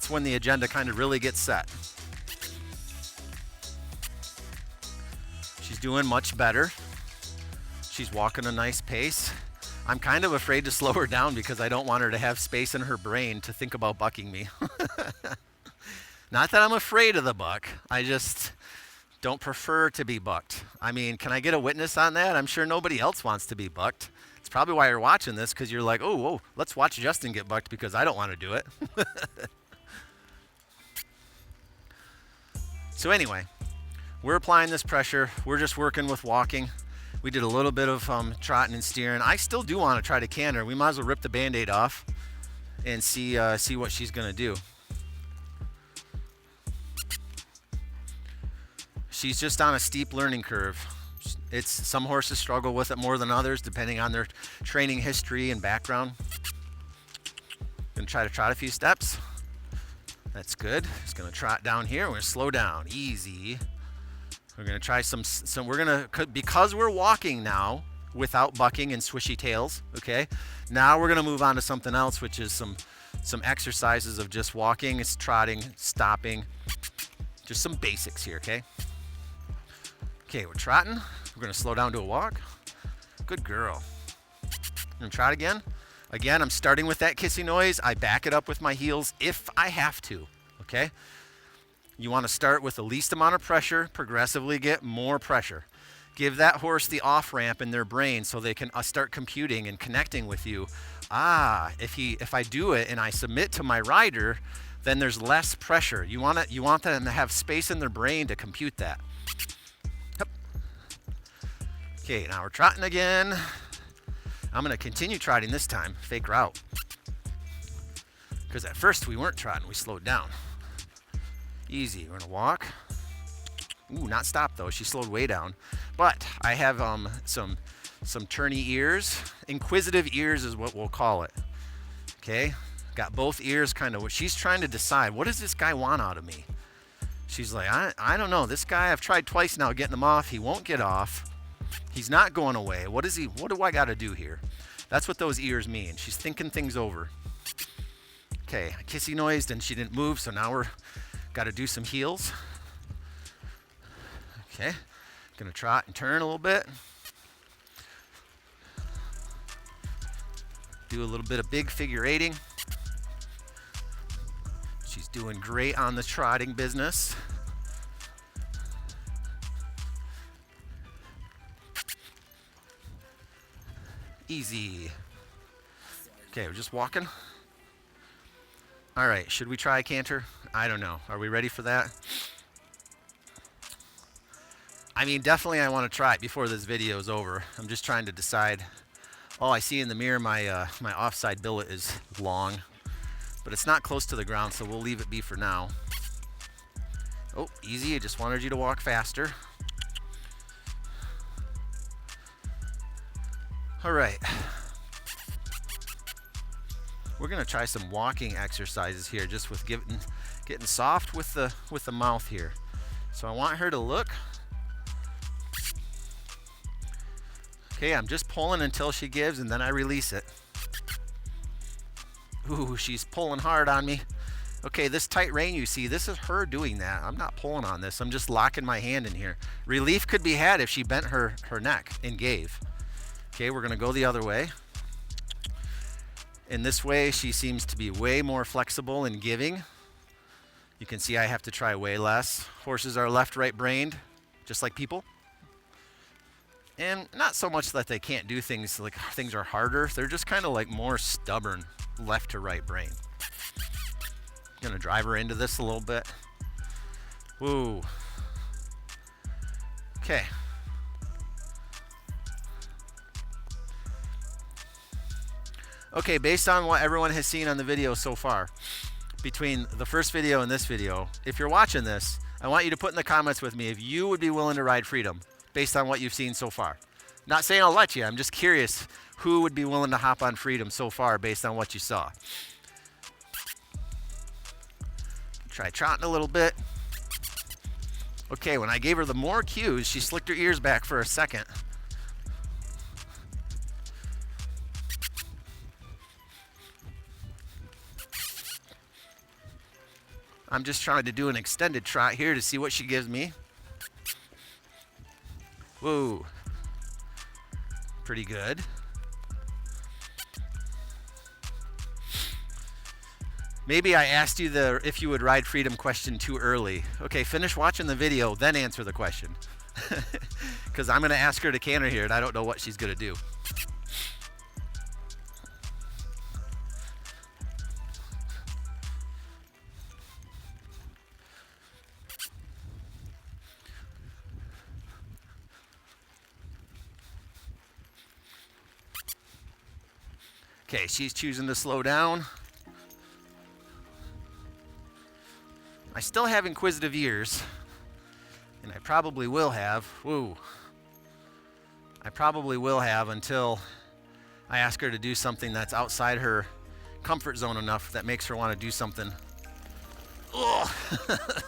when the agenda kind of really gets set. She's doing much better. She's walking a nice pace. I'm kind of afraid to slow her down because I don't want her to have space in her brain to think about bucking me. Not that I'm afraid of the buck. I just don't prefer to be bucked. I mean, can I get a witness on that? I'm sure nobody else wants to be bucked. It's probably why you're watching this, because you're like, oh, whoa, let's watch Justin get bucked because I don't want to do it. So anyway, we're applying this pressure. We're just working with walking. We did a little bit of trotting and steering. I still do want to try to canter. We might as well rip the Band-Aid off and see what she's going to do. She's just on a steep learning curve. Some horses struggle with it more than others, depending on their training history and background. Gonna try to trot a few steps. That's good. Just gonna trot down here. We're gonna slow down, easy. We're gonna try because we're walking now without bucking and swishy tails. Okay. Now we're gonna move on to something else, which is some exercises of just walking, trotting, stopping, just some basics here. Okay. Okay, we're trotting. We're gonna slow down to a walk. Good girl. I'm gonna trot again. Again, I'm starting with that kissy noise. I back it up with my heels if I have to, okay? You wanna start with the least amount of pressure, progressively get more pressure. Give that horse the off-ramp in their brain so they can start computing and connecting with you. If I do it and I submit to my rider, then there's less pressure. You want them to have space in their brain to compute that. Okay, now we're trotting again. I'm gonna continue trotting this time, fake route. Because at first we weren't trotting, we slowed down. Easy, we're gonna walk. Ooh, not stop though, she slowed way down. But I have some turny ears. Inquisitive ears is what we'll call it. Okay, got both ears kind of, she's trying to decide, what does this guy want out of me? She's like, I don't know, this guy, I've tried twice now getting him off, he won't get off. He's not going away. What do I got to do here? That's what those ears mean. She's thinking things over. Okay, kissy noised and she didn't move, so now we're got to do some heels. Okay, gonna trot and turn a little bit. Do a little bit of big figure 8ing. She's doing great on the trotting business. Easy. Okay, we're just walking. All right, should we try a canter? I don't know. Are we ready for that? I mean, definitely I want to try it before this video is over. I'm just trying to decide. Oh, I see in the mirror my my offside billet is long, but it's not close to the ground, so we'll leave it be for now. Oh, easy. I just wanted you to walk faster. All right, we're gonna try some walking exercises here, just with getting soft with the mouth here. So I want her to look. Okay, I'm just pulling until she gives, and then I release it. Ooh, she's pulling hard on me. Okay, this tight rein you see, this is her doing that. I'm not pulling on this. I'm just locking my hand in here. Relief could be had if she bent her neck and gave. Okay, we're gonna go the other way. In this way, she seems to be way more flexible in giving. You can see I have to try way less. Horses are left-right brained, just like people. And not so much that they can't do things, like things are harder. They're just kind of like more stubborn left to right brain. Gonna drive her into this a little bit. Woo. Okay. Okay, based on what everyone has seen on the video so far, between the first video and this video, if you're watching this, I want you to put in the comments with me if you would be willing to ride Freedom based on what you've seen so far. Not saying I'll let you, I'm just curious who would be willing to hop on Freedom so far based on what you saw. Try trotting a little bit. Okay, when I gave her the more cues, she slicked her ears back for a second. I'm just trying to do an extended trot here to see what she gives me. Whoa. Pretty good. Maybe I asked you the if you would ride Freedom question too early. Okay, finish watching the video, then answer the question. Because I'm going to ask her to canter here, and I don't know what she's going to do. Okay, she's choosing to slow down. I still have inquisitive ears, and I probably will have. Whoa. I probably will have until I ask her to do something that's outside her comfort zone enough that makes her want to do something. Ugh,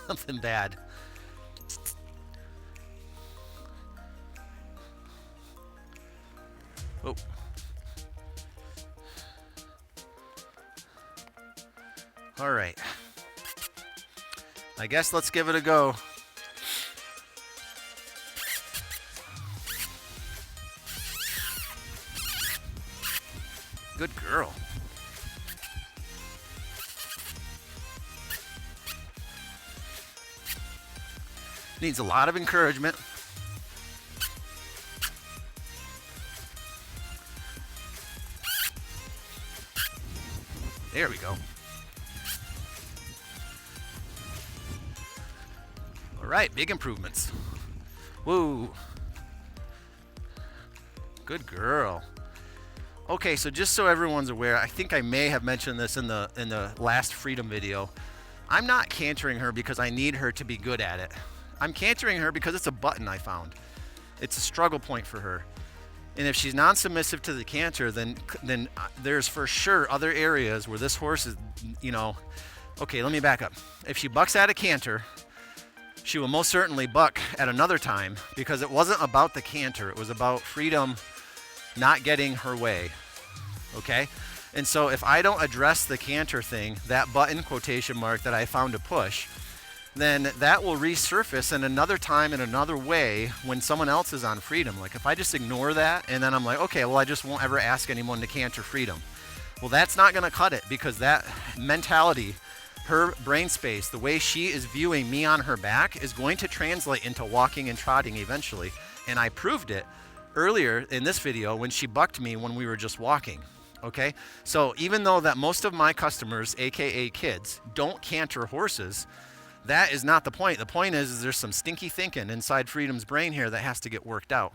something bad. Oh. All right. I guess let's give it a go. Good girl. Needs a lot of encouragement. There we go. All right, big improvements. Whoa. Good girl. Okay, so just so everyone's aware, I think I may have mentioned this in the last Freedom video. I'm not cantering her because I need her to be good at it. I'm cantering her because it's a button I found. It's a struggle point for her. And if she's non-submissive to the canter, then there's for sure other areas where this horse is, okay, let me back up. If she bucks at a canter, she will most certainly buck at another time because it wasn't about the canter. It was about Freedom not getting her way, okay? And so if I don't address the canter thing, that button quotation mark that I found to push, then that will resurface in another time in another way when someone else is on Freedom. Like if I just ignore that and then I'm like, okay, well, I just won't ever ask anyone to canter Freedom. Well, that's not gonna cut it because that mentality, her brain space, the way she is viewing me on her back is going to translate into walking and trotting eventually. And I proved it earlier in this video when she bucked me when we were just walking, okay? So even though that most of my customers, AKA kids, don't canter horses, that is not the point. The point is there's some stinky thinking inside Freedom's brain here that has to get worked out.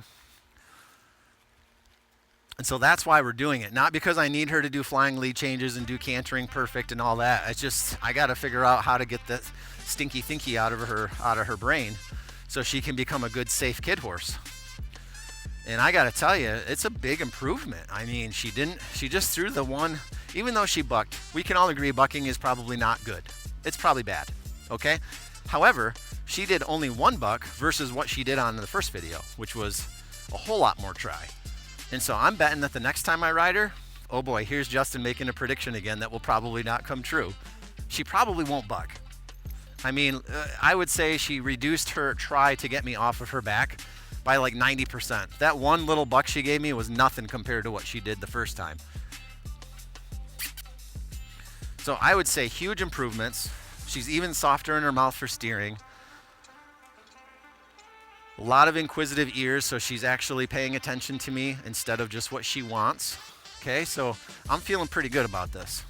And so that's why we're doing it. Not because I need her to do flying lead changes and do cantering perfect and all that. It's just, I got to figure out how to get that stinky thinky out of her brain so she can become a good, safe kid horse. And I got to tell you, it's a big improvement. I mean, she just threw the one, even though she bucked. We can all agree bucking is probably not good. It's probably bad, okay? However, she did only one buck versus what she did on the first video, which was a whole lot more try. And so I'm betting that the next time I ride her, oh boy, here's Justin making a prediction again that will probably not come true. She probably won't buck. I mean, I would say she reduced her try to get me off of her back by like 90%. That one little buck she gave me was nothing compared to what she did the first time. So I would say huge improvements. She's even softer in her mouth for steering. A lot of inquisitive ears, so she's actually paying attention to me instead of just what she wants. Okay, so I'm feeling pretty good about this.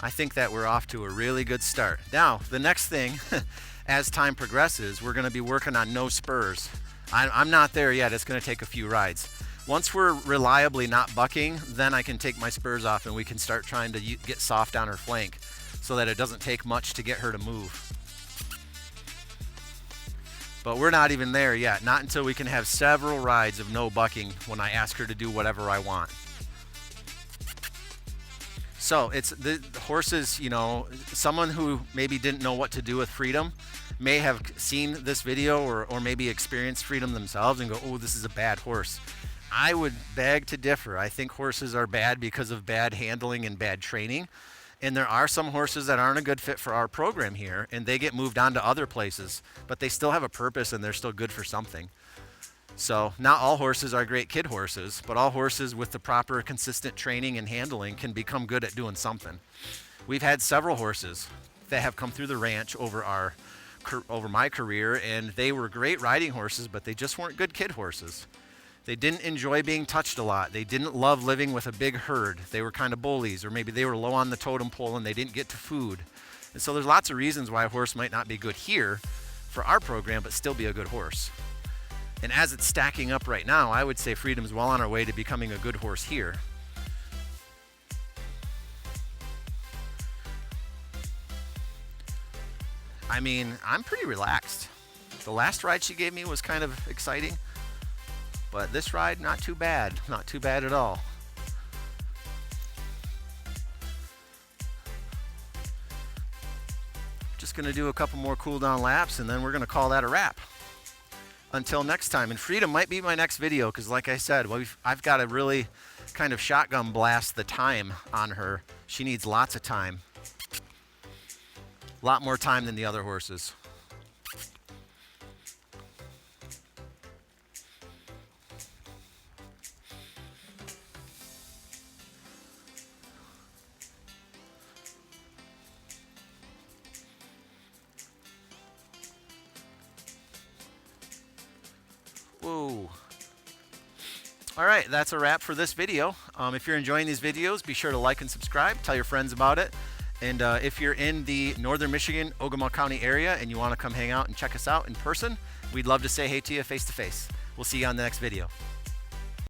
I think that we're off to a really good start. Now, the next thing, as time progresses, we're going to be working on no spurs. I'm not there yet. It's going to take a few rides. Once we're reliably not bucking, then I can take my spurs off and we can start trying to get soft on her flank so that it doesn't take much to get her to move. But we're not even there yet. Not until we can have several rides of no bucking when I ask her to do whatever I want. So it's the horses, you know, someone who maybe didn't know what to do with Freedom may have seen this video or maybe experienced Freedom themselves and go, oh, this is a bad horse. I would beg to differ. I think horses are bad because of bad handling and bad training. And there are some horses that aren't a good fit for our program here, and they get moved on to other places, but they still have a purpose and they're still good for something. So not all horses are great kid horses, but all horses with the proper consistent training and handling can become good at doing something. We've had several horses that have come through the ranch over my career, and they were great riding horses, but they just weren't good kid horses. They didn't enjoy being touched a lot. They didn't love living with a big herd. They were kind of bullies, or maybe they were low on the totem pole and they didn't get to food. And so there's lots of reasons why a horse might not be good here for our program, but still be a good horse. And as it's stacking up right now, I would say Freedom's well on our way to becoming a good horse here. I mean, I'm pretty relaxed. The last ride she gave me was kind of exciting, but this ride, not too bad. Not too bad at all. Just gonna do a couple more cool down laps and then we're gonna call that a wrap. Until next time. And Freedom might be my next video because like I said, I've got to really kind of shotgun blast the time on her. She needs lots of time. A lot more time than the other horses. Whoa. All right, that's a wrap for this video. If you're enjoying these videos, be sure to like and subscribe. Tell your friends about it. And if you're in the northern Michigan, Ogama County area and you want to come hang out and check us out in person, we'd love to say hey to you face to face. We'll see you on the next video.